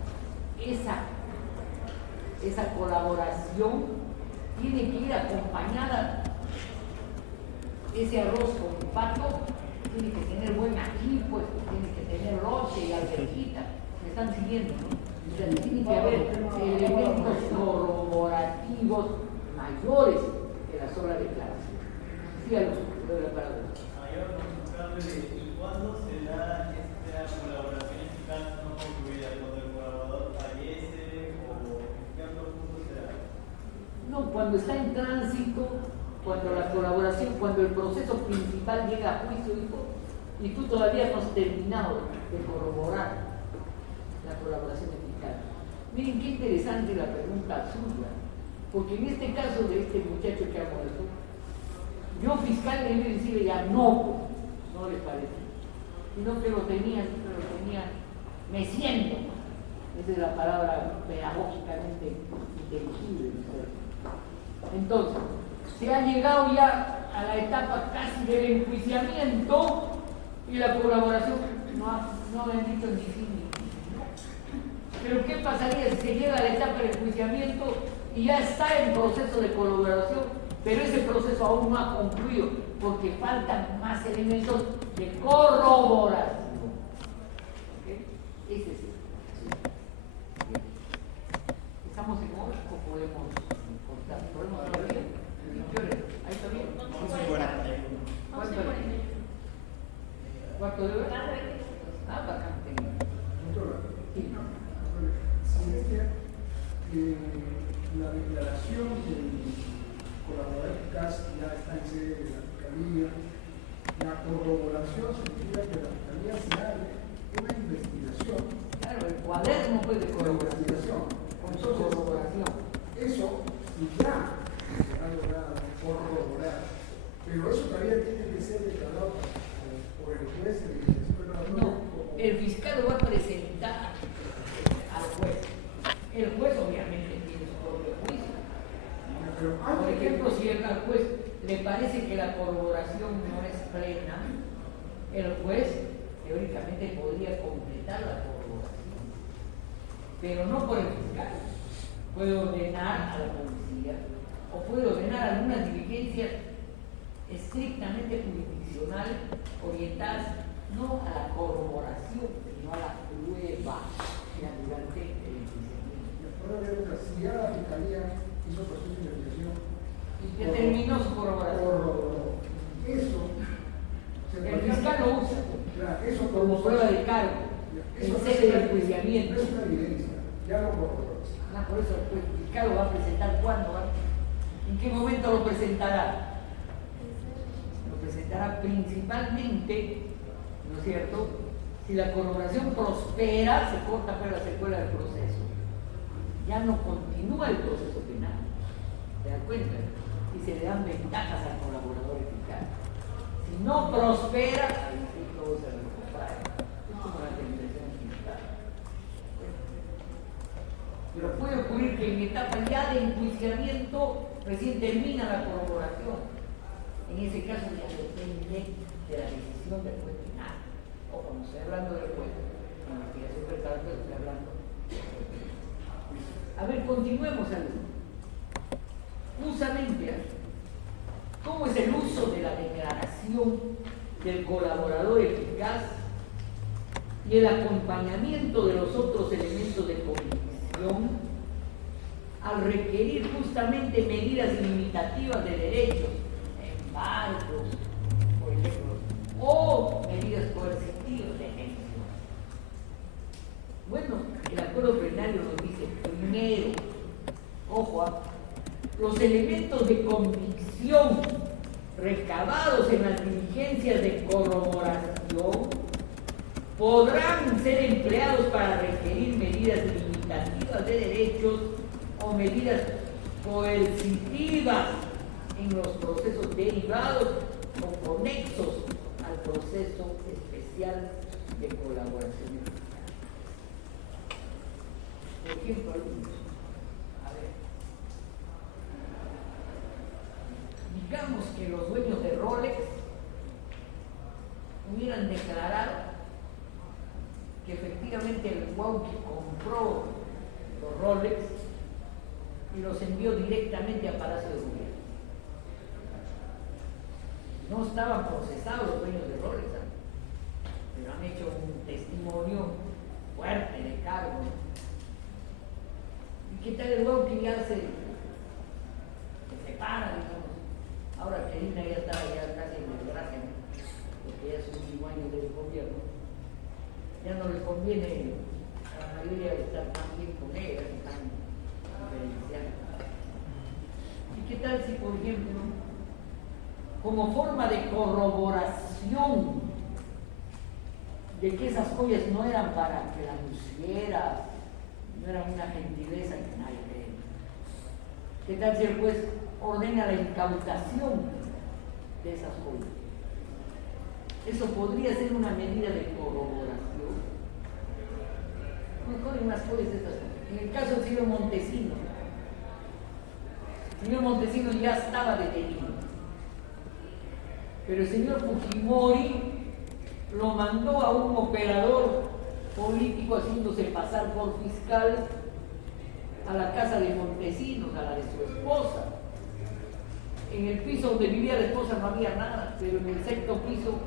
Esa colaboración tiene que ir acompañada. Ese arroz con pato tiene que tener buen ají, pues, tiene que tener roche y alverjita. Me están siguiendo, ¿no? O sea, tiene que haber elementos corroborativos mayores que la sola declaración. Sí, a los de la palabra. Mayor consultable, ¿y cuándo se da esta colaboración eficaz no concluida? ¿Cuando el colaborador fallece o en qué otro punto se da? No, cuando está en tránsito, cuando la colaboración, cuando el proceso principal llega a juicio, hijo, y tú todavía no has terminado de corroborar la colaboración eficaz. Miren qué interesante la pregunta suya, porque en este caso de este muchacho que ha muerto, yo fiscal le iba a decirle ya no les parece, sino que lo tenía meciendo. Esa es la palabra pedagógicamente inteligible. Entonces, se ha llegado ya a la etapa casi del enjuiciamiento y la colaboración no han dicho ni sí ni no. Pero ¿qué pasaría si se llega a la etapa del enjuiciamiento y ya está en proceso de colaboración, pero ese proceso aún no ha concluido porque faltan más elementos de corroboración? ¿Okay? Ese es el asunto. Bien. ¿Estamos en hora o podemos cortar? ¿Podemos hablar bien? ¿Ahí está bien? ¿Cuarto de hora? Ah, bastante. Doctora, Sí. si es que la declaración del colaborador eficaz ya está en sede de la Fiscalía, la corroboración significa que la Fiscalía se abre una investigación. Claro, el cuaderno fue de corroboración. Con su corroboración. Eso ya se ha logrado corroborar, pero eso todavía tiene que ser declarado por el juez de la investigación. No, el fiscal lo va a presentar al juez. El juez obviamente tiene su propio juicio. Pero Por ejemplo, si al juez le parece que la corroboración no es plena, el juez teóricamente podría completar la corroboración, pero no por el fiscal. Puede ordenar a la policía o puede ordenar algunas diligencias estrictamente jurisdiccionales orientadas no a la corroboración, sino a la prueba durante el enjuiciamiento. si ya la Fiscalía hizo proceso de investigación y Determinó su corroboración. corroboró, eso El fiscal lo usa claro, eso como prueba de cargo en sede de enjuiciamiento. no es una evidencia, ya lo corroboró. Por eso el fiscal lo va a presentar cuándo, ¿en qué momento lo presentará? Lo presentará principalmente, ¿no es cierto? Si la corroboración prospera, se corta para la secuela del proceso. Ya no continúa el proceso penal. ¿Se dan cuenta? Y se le dan ventajas al colaborador eficaz. Si no prospera, ahí sí todo se recupera. Es como la terminación fiscal. Pero puede ocurrir que en etapa ya de enjuiciamiento recién termina la corroboración. En ese caso ya depende de la decisión del juez final. O como estoy hablando del juez, en la investigación del carácter estoy hablando. A ver, continuemos algo. Justamente, ¿cómo es el uso de la declaración del colaborador eficaz y el acompañamiento de los otros elementos de convicción al requerir justamente medidas limitativas de derechos, embargos, por ejemplo, o medidas coercitivas de detención? Bueno, el acuerdo plenario nos dice, primero, ojo, los elementos de convicción recabados en las diligencias de corroboración podrán ser empleados para requerir medidas limitativas de derechos o medidas coercitivas en los procesos derivados o conexos al proceso especial de colaboración eficaz. Por ejemplo, algunos. A ver. Digamos que los dueños de Rolex hubieran declarado que efectivamente el Rolex y los envió directamente a Palacio de Gobierno. No estaban procesados los dueños de Rolex, ¿eh? Pero han hecho un testimonio fuerte de cargo, ¿no? ¿Y qué tal el huevo que ya se separa, digamos? Ahora que Lina ya está ya casi en desgracia, ¿no? Porque ya es un último año del gobierno, ya no les conviene a la mayoría estar tan bien con ella, tan beneficiando. ¿Y qué tal si, por ejemplo, como forma de corroboración de que esas joyas no eran para que la luciera, no eran una gentileza que nadie cree? ¿Qué tal si el juez ordena la incautación de esas joyas? Eso podría ser una medida de corroboración. Mejor en las joyas de estas cosas. En el caso del señor Montesinos, el señor Montesinos ya estaba detenido, pero el señor Fujimori lo mandó a un operador político haciéndose pasar por fiscal a la casa de Montesinos, a la de su esposa. En el piso donde vivía la esposa no había nada, pero en el sexto piso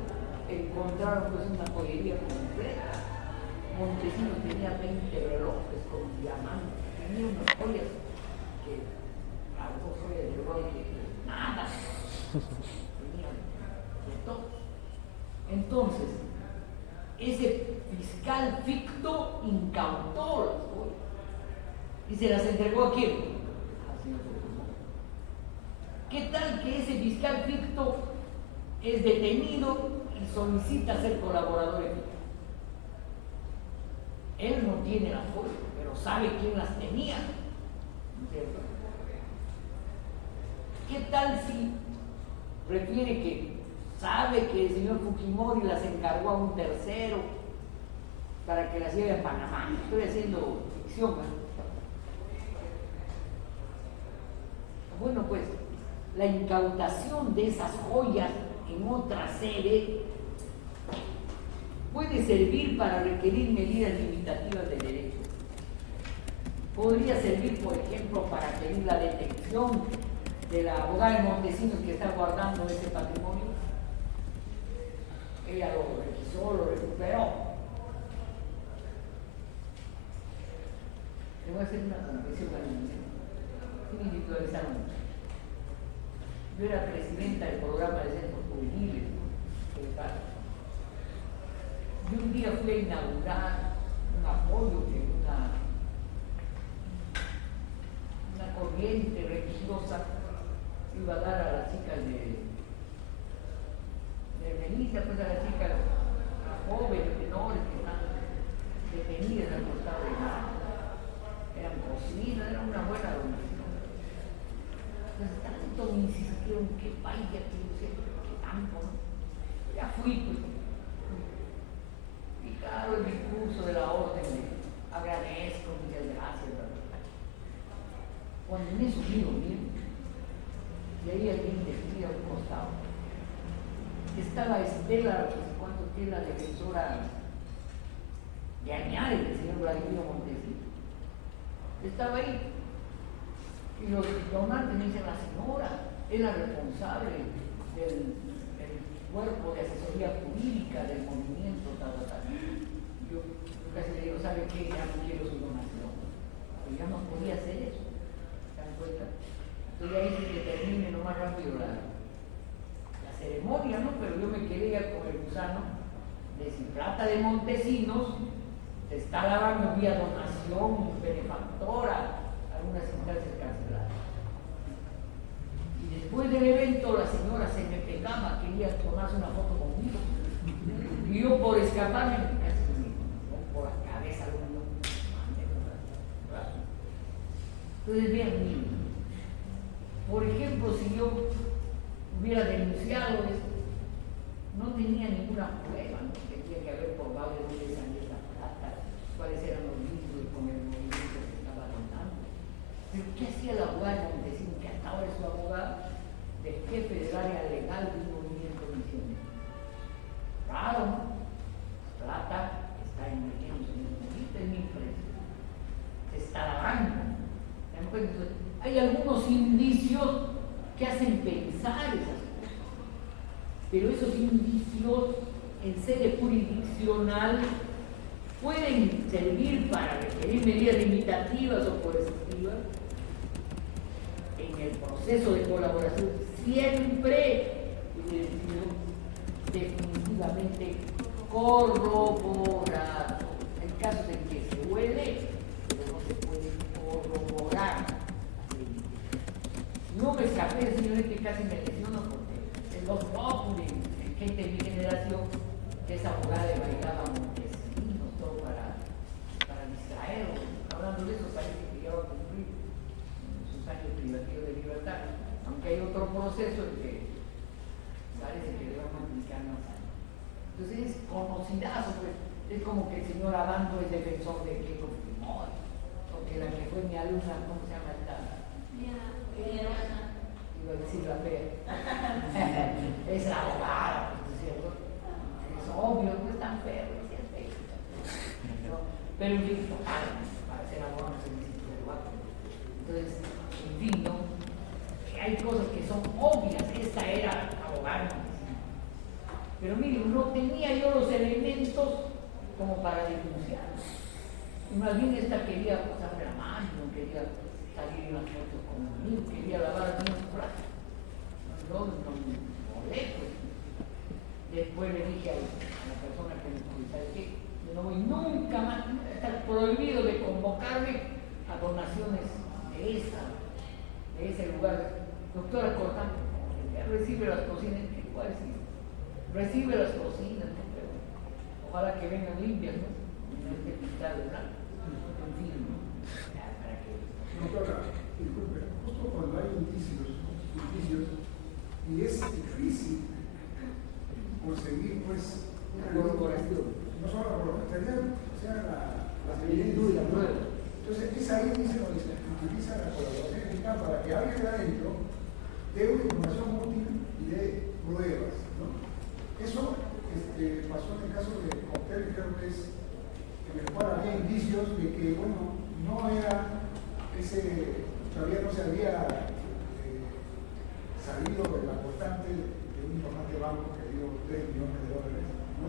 encontraron pues una joyería completa. Montesinos tenía 20 relojes con diamantes, tenía unas joyas que algo joyas de oro que nada, tenían de todo. Entonces, ese fiscal ficto incautó las joyas y se las entregó ¿a quién? Al señor Fujimori. ¿Qué tal que ese fiscal ficto es detenido y solicita ser colaborador eficaz? Él no tiene las joyas, pero sabe quién las tenía, ¿no es cierto? ¿Qué tal si refiere que sabe que el señor Fujimori las encargó a un tercero para que las lleve a Panamá? Estoy haciendo ficción, ¿no? Bueno, pues la incautación de esas joyas en otra sede puede servir para requerir medidas limitativas de derecho. Podría servir, por ejemplo, para pedir la detención de la abogada de Montesinos que está guardando ese patrimonio. Ella lo requisó, lo recuperó. Le voy a hacer una confesión a mí, sin individualizar mucho. Yo era presidenta del programa de centros juveniles, ¿no? Y un día fui a inaugurar un apoyo que una corriente religiosa iba a dar a las chicas de Benita, pues a las chicas, a jóvenes, menores que están detenidas al costado de mar. Eran cocinas, era una buena donación. Entonces tanto me insistieron que vaya, que no sé, que tanto, ¿no? Ya fui, pues. Y claro, el discurso de la orden de agradezco, muchas gracias, ¿verdad? Cuando en eso miro bien, y ahí alguien decía a un costado, estaba Estela, no sé cuánto, que es la defensora de Añares, del señor Vladimiro Montesinos. Estaba ahí. Y los donantes me dicen, la señora es la responsable del cuerpo de asesoría jurídica del movimiento, tal. Yo casi le digo, ¿sabe qué? Ya no quiero su donación. Pero ya no podía hacer eso. ¿Se dan cuenta? Entonces ahí sí que termine lo más rápido la ceremonia, ¿no? Pero yo me quedé ya con el gusano de si trata de Montesinos, se está lavando vía donación benefactora algunas instancias canceladas. Y después del evento la señora se me pegaba, quería tomarse una foto conmigo. Y yo por escaparme casi me por la cabeza lo mandé por el brazo. Entonces vean, por ejemplo, si yo hubiera denunciado esto, no tenía ninguna prueba, ¿no? Tenía que haber probado de dónde salía la plata, cuáles eran los vínculos con el movimiento que estaba donando. Pero ¿qué hacía la abogada de Montesinos, que hasta ahora es su abogada, del jefe del área legal del movimiento misionero? Claro, ¿no? Plata está invirtiendo en el movimiento, es mi impresión. Se está lavando hay algunos indicios que hacen pensar esas cosas, pero esos indicios en sede jurisdiccional pueden servir para requerir medidas limitativas o coercitivas. En el proceso de colaboración siempre debe ser definitivamente corroborado. Hay casos en que se huele, pero no se puede corroborar. No me escapé, señor, que casi me lesiono porque en los populi, en gente de mi generación, que es abogada de bailaba Montesinos, todo para distraerlos. Hablando de eso, parece que ya va a cumplir sus años privativos de libertad, aunque hay otro proceso en que parece que le van a aplicar más años. Entonces es conocidazo, pues. Es como que el señor Abando es defensor de Keiko Fujimori, porque la que fue mi alumna, ¿cómo se llama esta? Iba a decir la fea. Es la abogada, ¿no es cierto? Es obvio, no es tan feo, es cierto. ¿No? Pero en fin, para ser abogado no se necesita ser guapo. Entonces, en fin, ¿no? Que hay cosas que son obvias. Esta era abogada. Pero miren, no tenía yo los elementos como para denunciar. Y más bien esta quería pasarme la mano, no quería salir en las fotos conmigo, quería lavar los platos. No molé, pues. Después le dije a la persona que me dijo, ¿sabes qué? Yo no voy nunca más, está prohibido de convocarme a donaciones de ese lugar. Doctora Cortán, recibe las cocinas, igual sí, recibe las cocinas, ¿no? Pero ojalá que vengan limpias, ¿no? No esté pintado de blanco. En fin, ¿no? Para que... Doctora, disculpe, justo cuando hay indicios, y es difícil conseguir, pues, una corroboración. No solo la corroboración, o sea, la similitud y la prueba. Entonces, es ahí donde se utiliza la colaboración eficaz para que alguien de adentro dé una información útil y dé pruebas, ¿no? Eso pasó en el caso de Coctel, creo que es en el cual había indicios de que, bueno, no era todavía no se había salido del aportante de un importante banco que dio $3 millones, ¿no?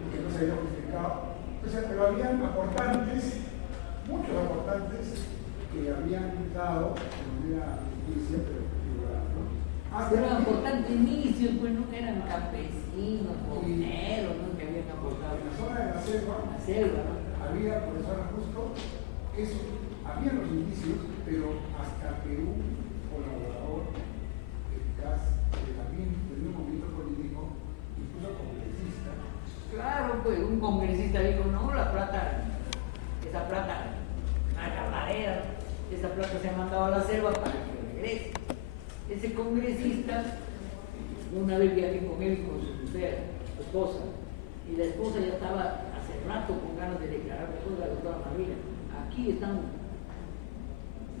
Y que no se había justificado. Entonces, pero habían aportantes, muchos aportantes, que habían dado de manera ficticia, pero figurada, ¿no? Eran importantes inicios, pues no eran campesinos, mineros, ¿no? Que habían aportado. En la zona de la selva, ¿no? había, por eso era justo, eso, había los indicios, pero hasta que un colaborador eficaz del un movimiento político, incluso congresista. Claro, pues un congresista dijo, no, esa plata, una cabradera, esa plata se ha mandado a la selva para que regrese. Ese congresista, una vez viajé con él y con su mujer, su esposa, y la esposa ya estaba hace rato con ganas de declarar mejor la doctora María. Aquí están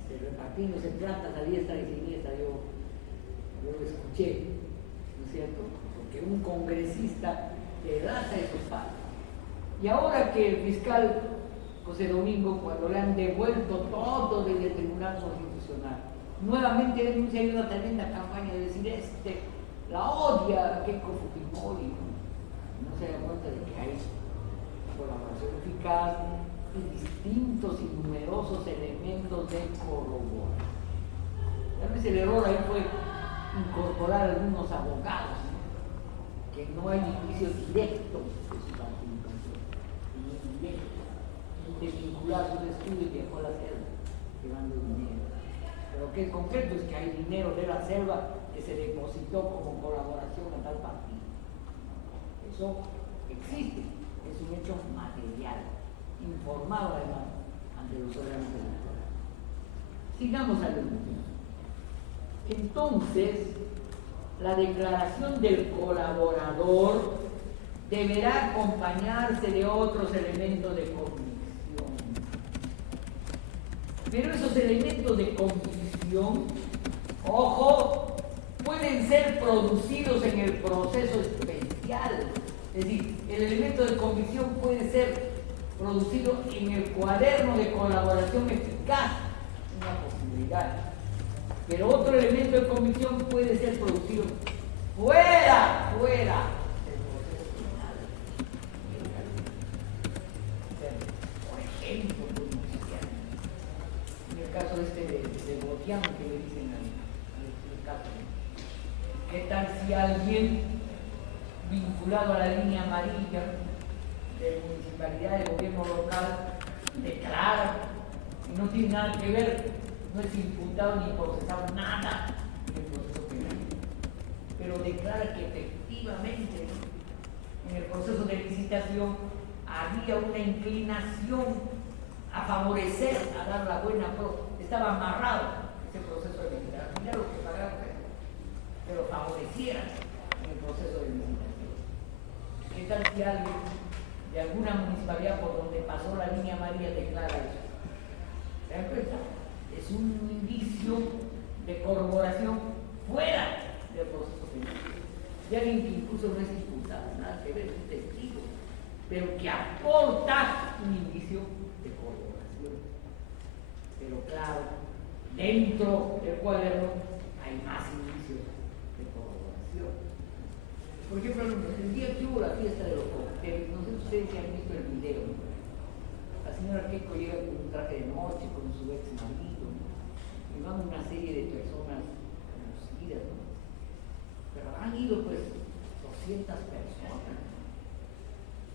repartiéndose plata a diestra y siniestra, yo lo escuché, ¿no es cierto? Porque un congresista delata esos pagos. Y ahora que el fiscal José Domingo, cuando le han devuelto todo desde el Tribunal Constitucional, nuevamente denuncia, hay una tremenda campaña de decir la odia a Keiko Fujimori, no se da cuenta de que hay colaboración eficaz y distintos y numerosos elementos de corroboración. Tal vez el error ahí fue incorporar algunos abogados, ¿no? Que no hay indicios directos de su participación, de vincular sus estudios y dejó la selva llevando dinero. Pero que es concreto es que hay dinero de la selva que se depositó como colaboración a tal partido. Eso existe, es un hecho material, informado además ante los órganos electorales. Sigamos adelante. Entonces, la declaración del colaborador deberá acompañarse de otros elementos de convicción. Pero esos elementos de convicción, ojo, pueden ser producidos en el proceso especial. Es decir, el elemento de convicción puede ser producido en el cuaderno de colaboración eficaz, una posibilidad. seguridad. Pero otro elemento de convicción puede ser producido fuera del proceso penal. Por ejemplo, en el caso de Botián, que le dicen al caso, ¿qué tal si alguien vinculado a la línea amarilla de municipalidad, de gobierno local, declara y no tiene nada que ver, no es imputado ni procesado nada en el proceso penal, pero declara que efectivamente en el proceso de licitación había una inclinación a favorecer, a dar la buena pro, estaba amarrado ese proceso de licitación, mira lo que pagaron, que lo favorecieran en el proceso de licitación. ¿Qué tal si alguien de alguna municipalidad por donde pasó la línea amarilla declara eso? ¿Se dan cuenta? Es un indicio de corroboración fuera del proceso penal. De alguien que incluso no es imputado, nada que ver, es un testigo, pero que aporta un indicio de corroboración. Pero claro, dentro del cuaderno hay más indicios de corroboración. Por ejemplo, el día que hubo la fiesta de los cócteles, no sé si ustedes han visto el video, ¿no? La señora Keiko llega con un traje de noche, con su ex marido, ¿no? Y van una serie de personas conocidas, ¿no? Pero han ido pues 200 personas.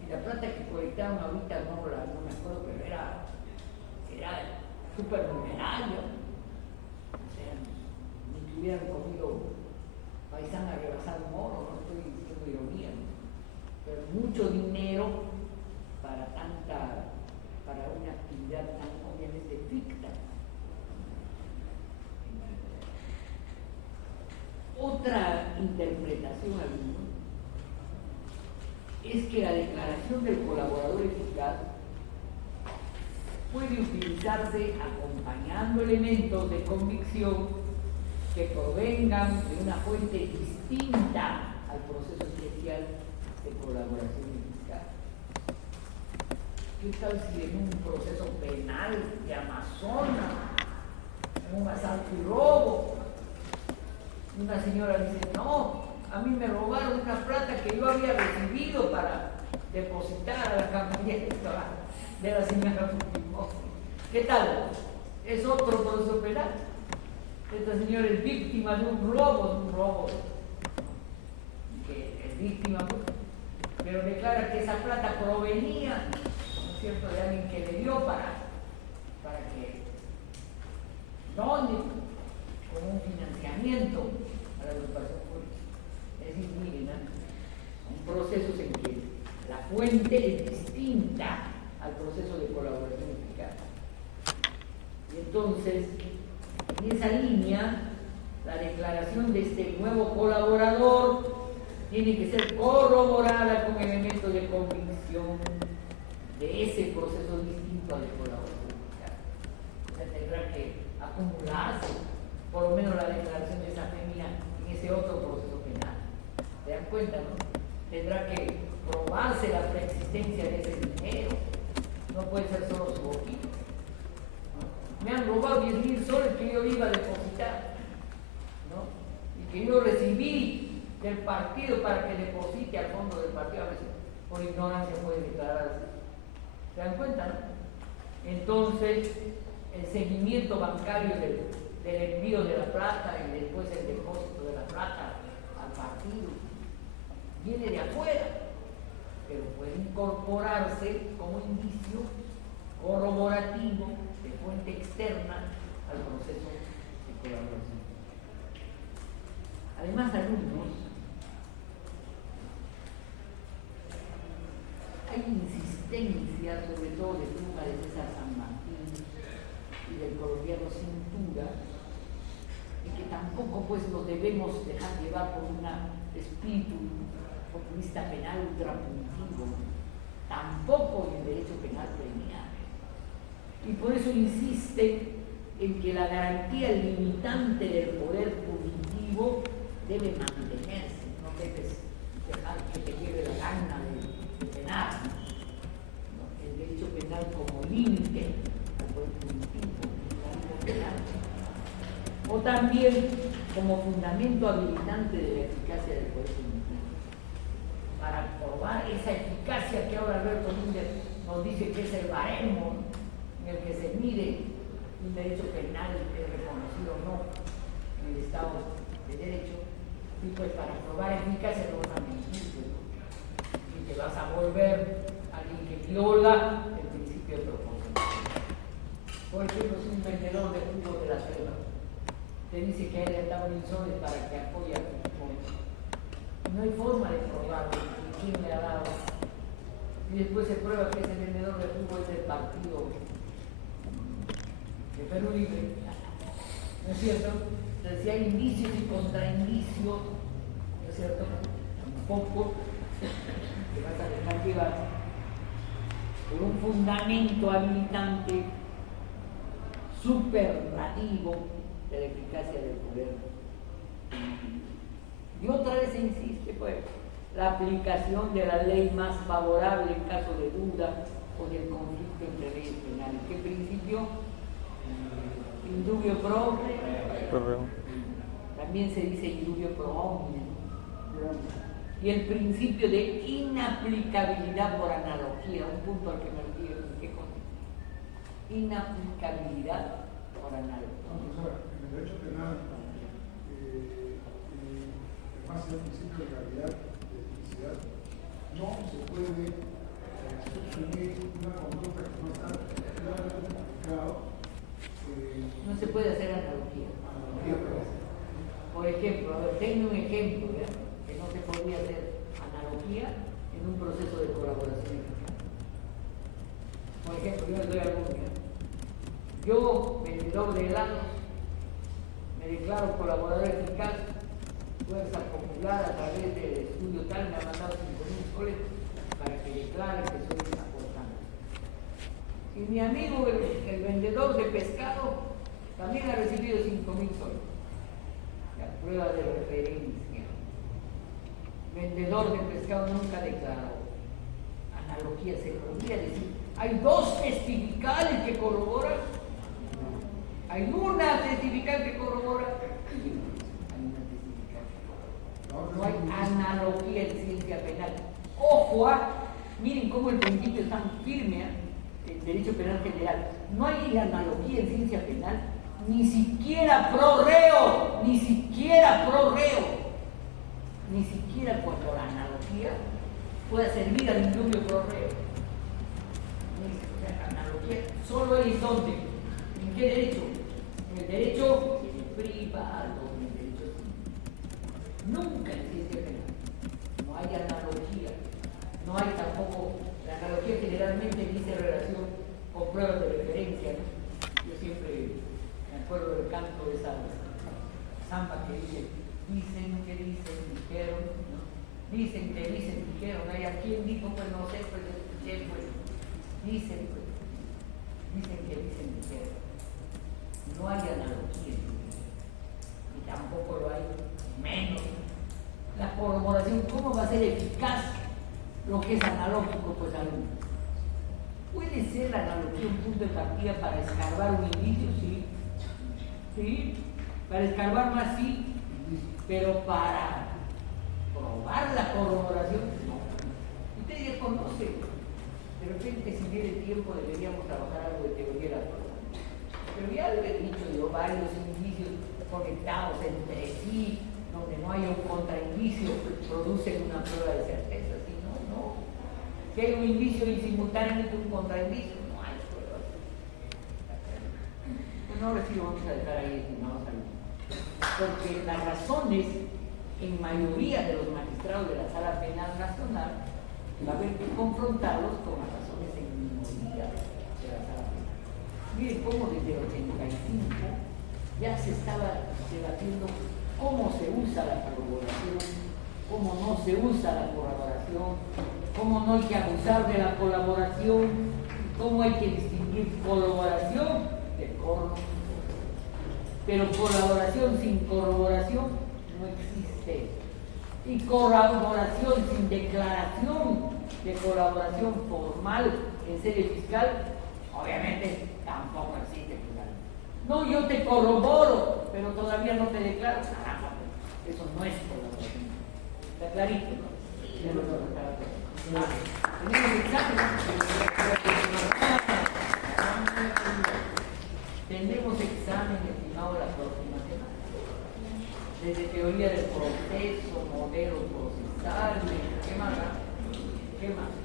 Y la plata que proyectaron ahorita no me acuerdo, pero era súper numeraria. O sea, ni que hubieran comido paisana rebasado moro, no estoy diciendo ironía, ¿no? Pero mucho dinero para una actividad tan obviamente ficta. Otra interpretación alguna es que la declaración del colaborador eficaz puede utilizarse acompañando elementos de convicción que provengan de una fuente distinta al proceso especial de colaboración eficaz. ¿Qué tal si en un proceso penal de Amazonas, en un asalto y robo, una señora dice, no, a mí me robaron una plata que yo había recibido para depositar a la campaña de la señora Fujimori? ¿Qué tal? ¿Es otro proceso penal? Esta señora es víctima de un robo, que es víctima, pero declara que esa plata provenía, ¿no es cierto?, de alguien que le dio para que done como un financiamiento a la agrupación política. Es decir, miren, son procesos en que la fuente es distinta al proceso de colaboración eficaz. Y entonces, en esa línea, la declaración de este nuevo colaborador tiene que ser corroborada con elementos de convicción de ese proceso distinto al de colaboración eficaz. O sea, tendrá que acumularse por lo menos la declaración de esa fémina en ese otro proceso penal. ¿Se dan cuenta, no? Tendrá que probarse la preexistencia de ese dinero. No puede ser solo su boquita. Me han robado 10.000 soles que yo iba a depositar, ¿no? Y que yo recibí del partido para que deposite al fondo del partido. A veces por ignorancia puede declarar así. ¿Se dan cuenta, no? Entonces, el seguimiento bancario del envío de la plata y después el depósito de la plata al partido viene de afuera, pero puede incorporarse como indicio corroborativo de fuente externa al proceso de colaboración. Además, alumnos, hay insistencia, sobre todo de Pluma de César San Martín y del colombiano Cintura, de que tampoco pues nos debemos dejar llevar por un espíritu populista penal ultrapuntivo, tampoco en el derecho penal premial. Y por eso insiste en que la garantía limitante del poder punitivo debe mantenerse, no debes dejar que te lleve la gana de penar, ¿no? El derecho penal como límite al poder punitivo, el penal O también como fundamento habilitante de la eficacia del poder punitivo. Para probar esa eficacia que ahora Alberto Müller nos dice que es el baremo en el que se mide un derecho penal que es reconocido o no en el Estado de Derecho, y pues para probar eficacia no vas a mentir, y te vas a volver alguien que viola el principio de proporcionalidad. Por ejemplo, si un vendedor de jugo de la selva te dice que a él le han dado 1.000 soles para que apoye a tu jugo, no hay forma de probarlo, quién le ha dado. Y después se prueba que ese vendedor de jugo es del partido de Perú Libre, ¿no es cierto? Entonces, si hay indicios y contraindicios, ¿no es cierto? Tampoco te vas a dejar llevar por un fundamento habilitante superlativo de la eficacia del poder. Y otra vez se insiste, pues, la aplicación de la ley más favorable en caso de duda o del conflicto entre leyes penales. ¿Qué principio? Indubio pro reo. También se dice indubio pro omnes. Y el principio de inaplicabilidad por analogía, un punto al que me olvidé, ¿qué cosa? Inaplicabilidad por analogía. Profesora, en el derecho penal, además del principio de legalidad, de etnicidad, no se puede subsumir una conducta que no está claramente aplicado. No se puede hacer analogía. Por ejemplo, a ver, tengo un ejemplo, ¿ya? Que no se podría hacer analogía en un proceso de colaboración eficaz. Por ejemplo, yo les doy alguno, ¿ya? Yo, vendedor de helados, me declaro colaborador eficaz, Fuerza Popular a través del estudio tal me ha mandado 5.000 soles para que declare que soy aportante. Y mi amigo, el vendedor de pescado, también ha recibido 5.000 soles. La prueba de referencia. Vendedor de pescado nunca declaró. Analogía, se podría decir. Hay dos testificales que corroboran. Hay una testifical que corrobora. Hay una testifical que corrobora. No hay analogía en ciencia penal. Ojo, miren cómo el principio es tan firme, el derecho penal general. No hay analogía en ciencia penal, ni siquiera pro reo, ni siquiera pro reo, ni siquiera cuando la analogía pueda servir al indubio pro reo. La analogía solo es donde, ¿en qué derecho? En el derecho privado, en el derecho civil. Nunca en ciencia penal. No hay analogía, no hay tampoco, la analogía generalmente dice relación con pruebas de referencia, ¿no? Yo siempre me acuerdo del canto de esa samba que dice, dijeron, ¿no? Dicen que dijeron, ¿hay a quién dijo? Pues no sé, pues escuché, pues, dicen que dijeron. No hay analogía, y tampoco lo hay menos. La corroboración, ¿cómo va a ser eficaz lo que es analógico? Pues algo. ¿Puede ser la analogía un punto de partida para escarbar un indicio? Sí. Sí. Para escarbar más, sí. Pero para probar la corroboración, no. Usted ya conoce. De repente, si tiene tiempo, deberíamos trabajar algo de teoría de la prueba. Pero ya lo he dicho yo, varios indicios conectados entre sí, donde no hay un contraindicio, producen una prueba de certeza. ¿Sí? No. Si hay un indicio y simultáneamente un contraindicio, no hay prueba. Pues ahora sí lo vamos a dejar ahí, estimados alumnos. Porque las razones, en mayoría de los magistrados de la Sala Penal Nacional, va a haber que confrontarlos con las razones en minoría de la Sala Penal. Miren cómo desde el 85 ya se estaba debatiendo cómo se usa la corroboración, cómo no se usa la colaboración, cómo no hay que abusar de la colaboración, cómo hay que distinguir colaboración de corroboración. Pero colaboración sin corroboración no existe. Y colaboración sin declaración de colaboración formal en sede fiscal, obviamente tampoco existe. No, yo te corroboro, pero todavía no te declaras. Caramba, eso no es colaboración. Está clarito, ¿no? Tenemos examen estimado la próxima semana. Desde teoría del proceso, modelo procesal, ¿qué más? ¿Qué más?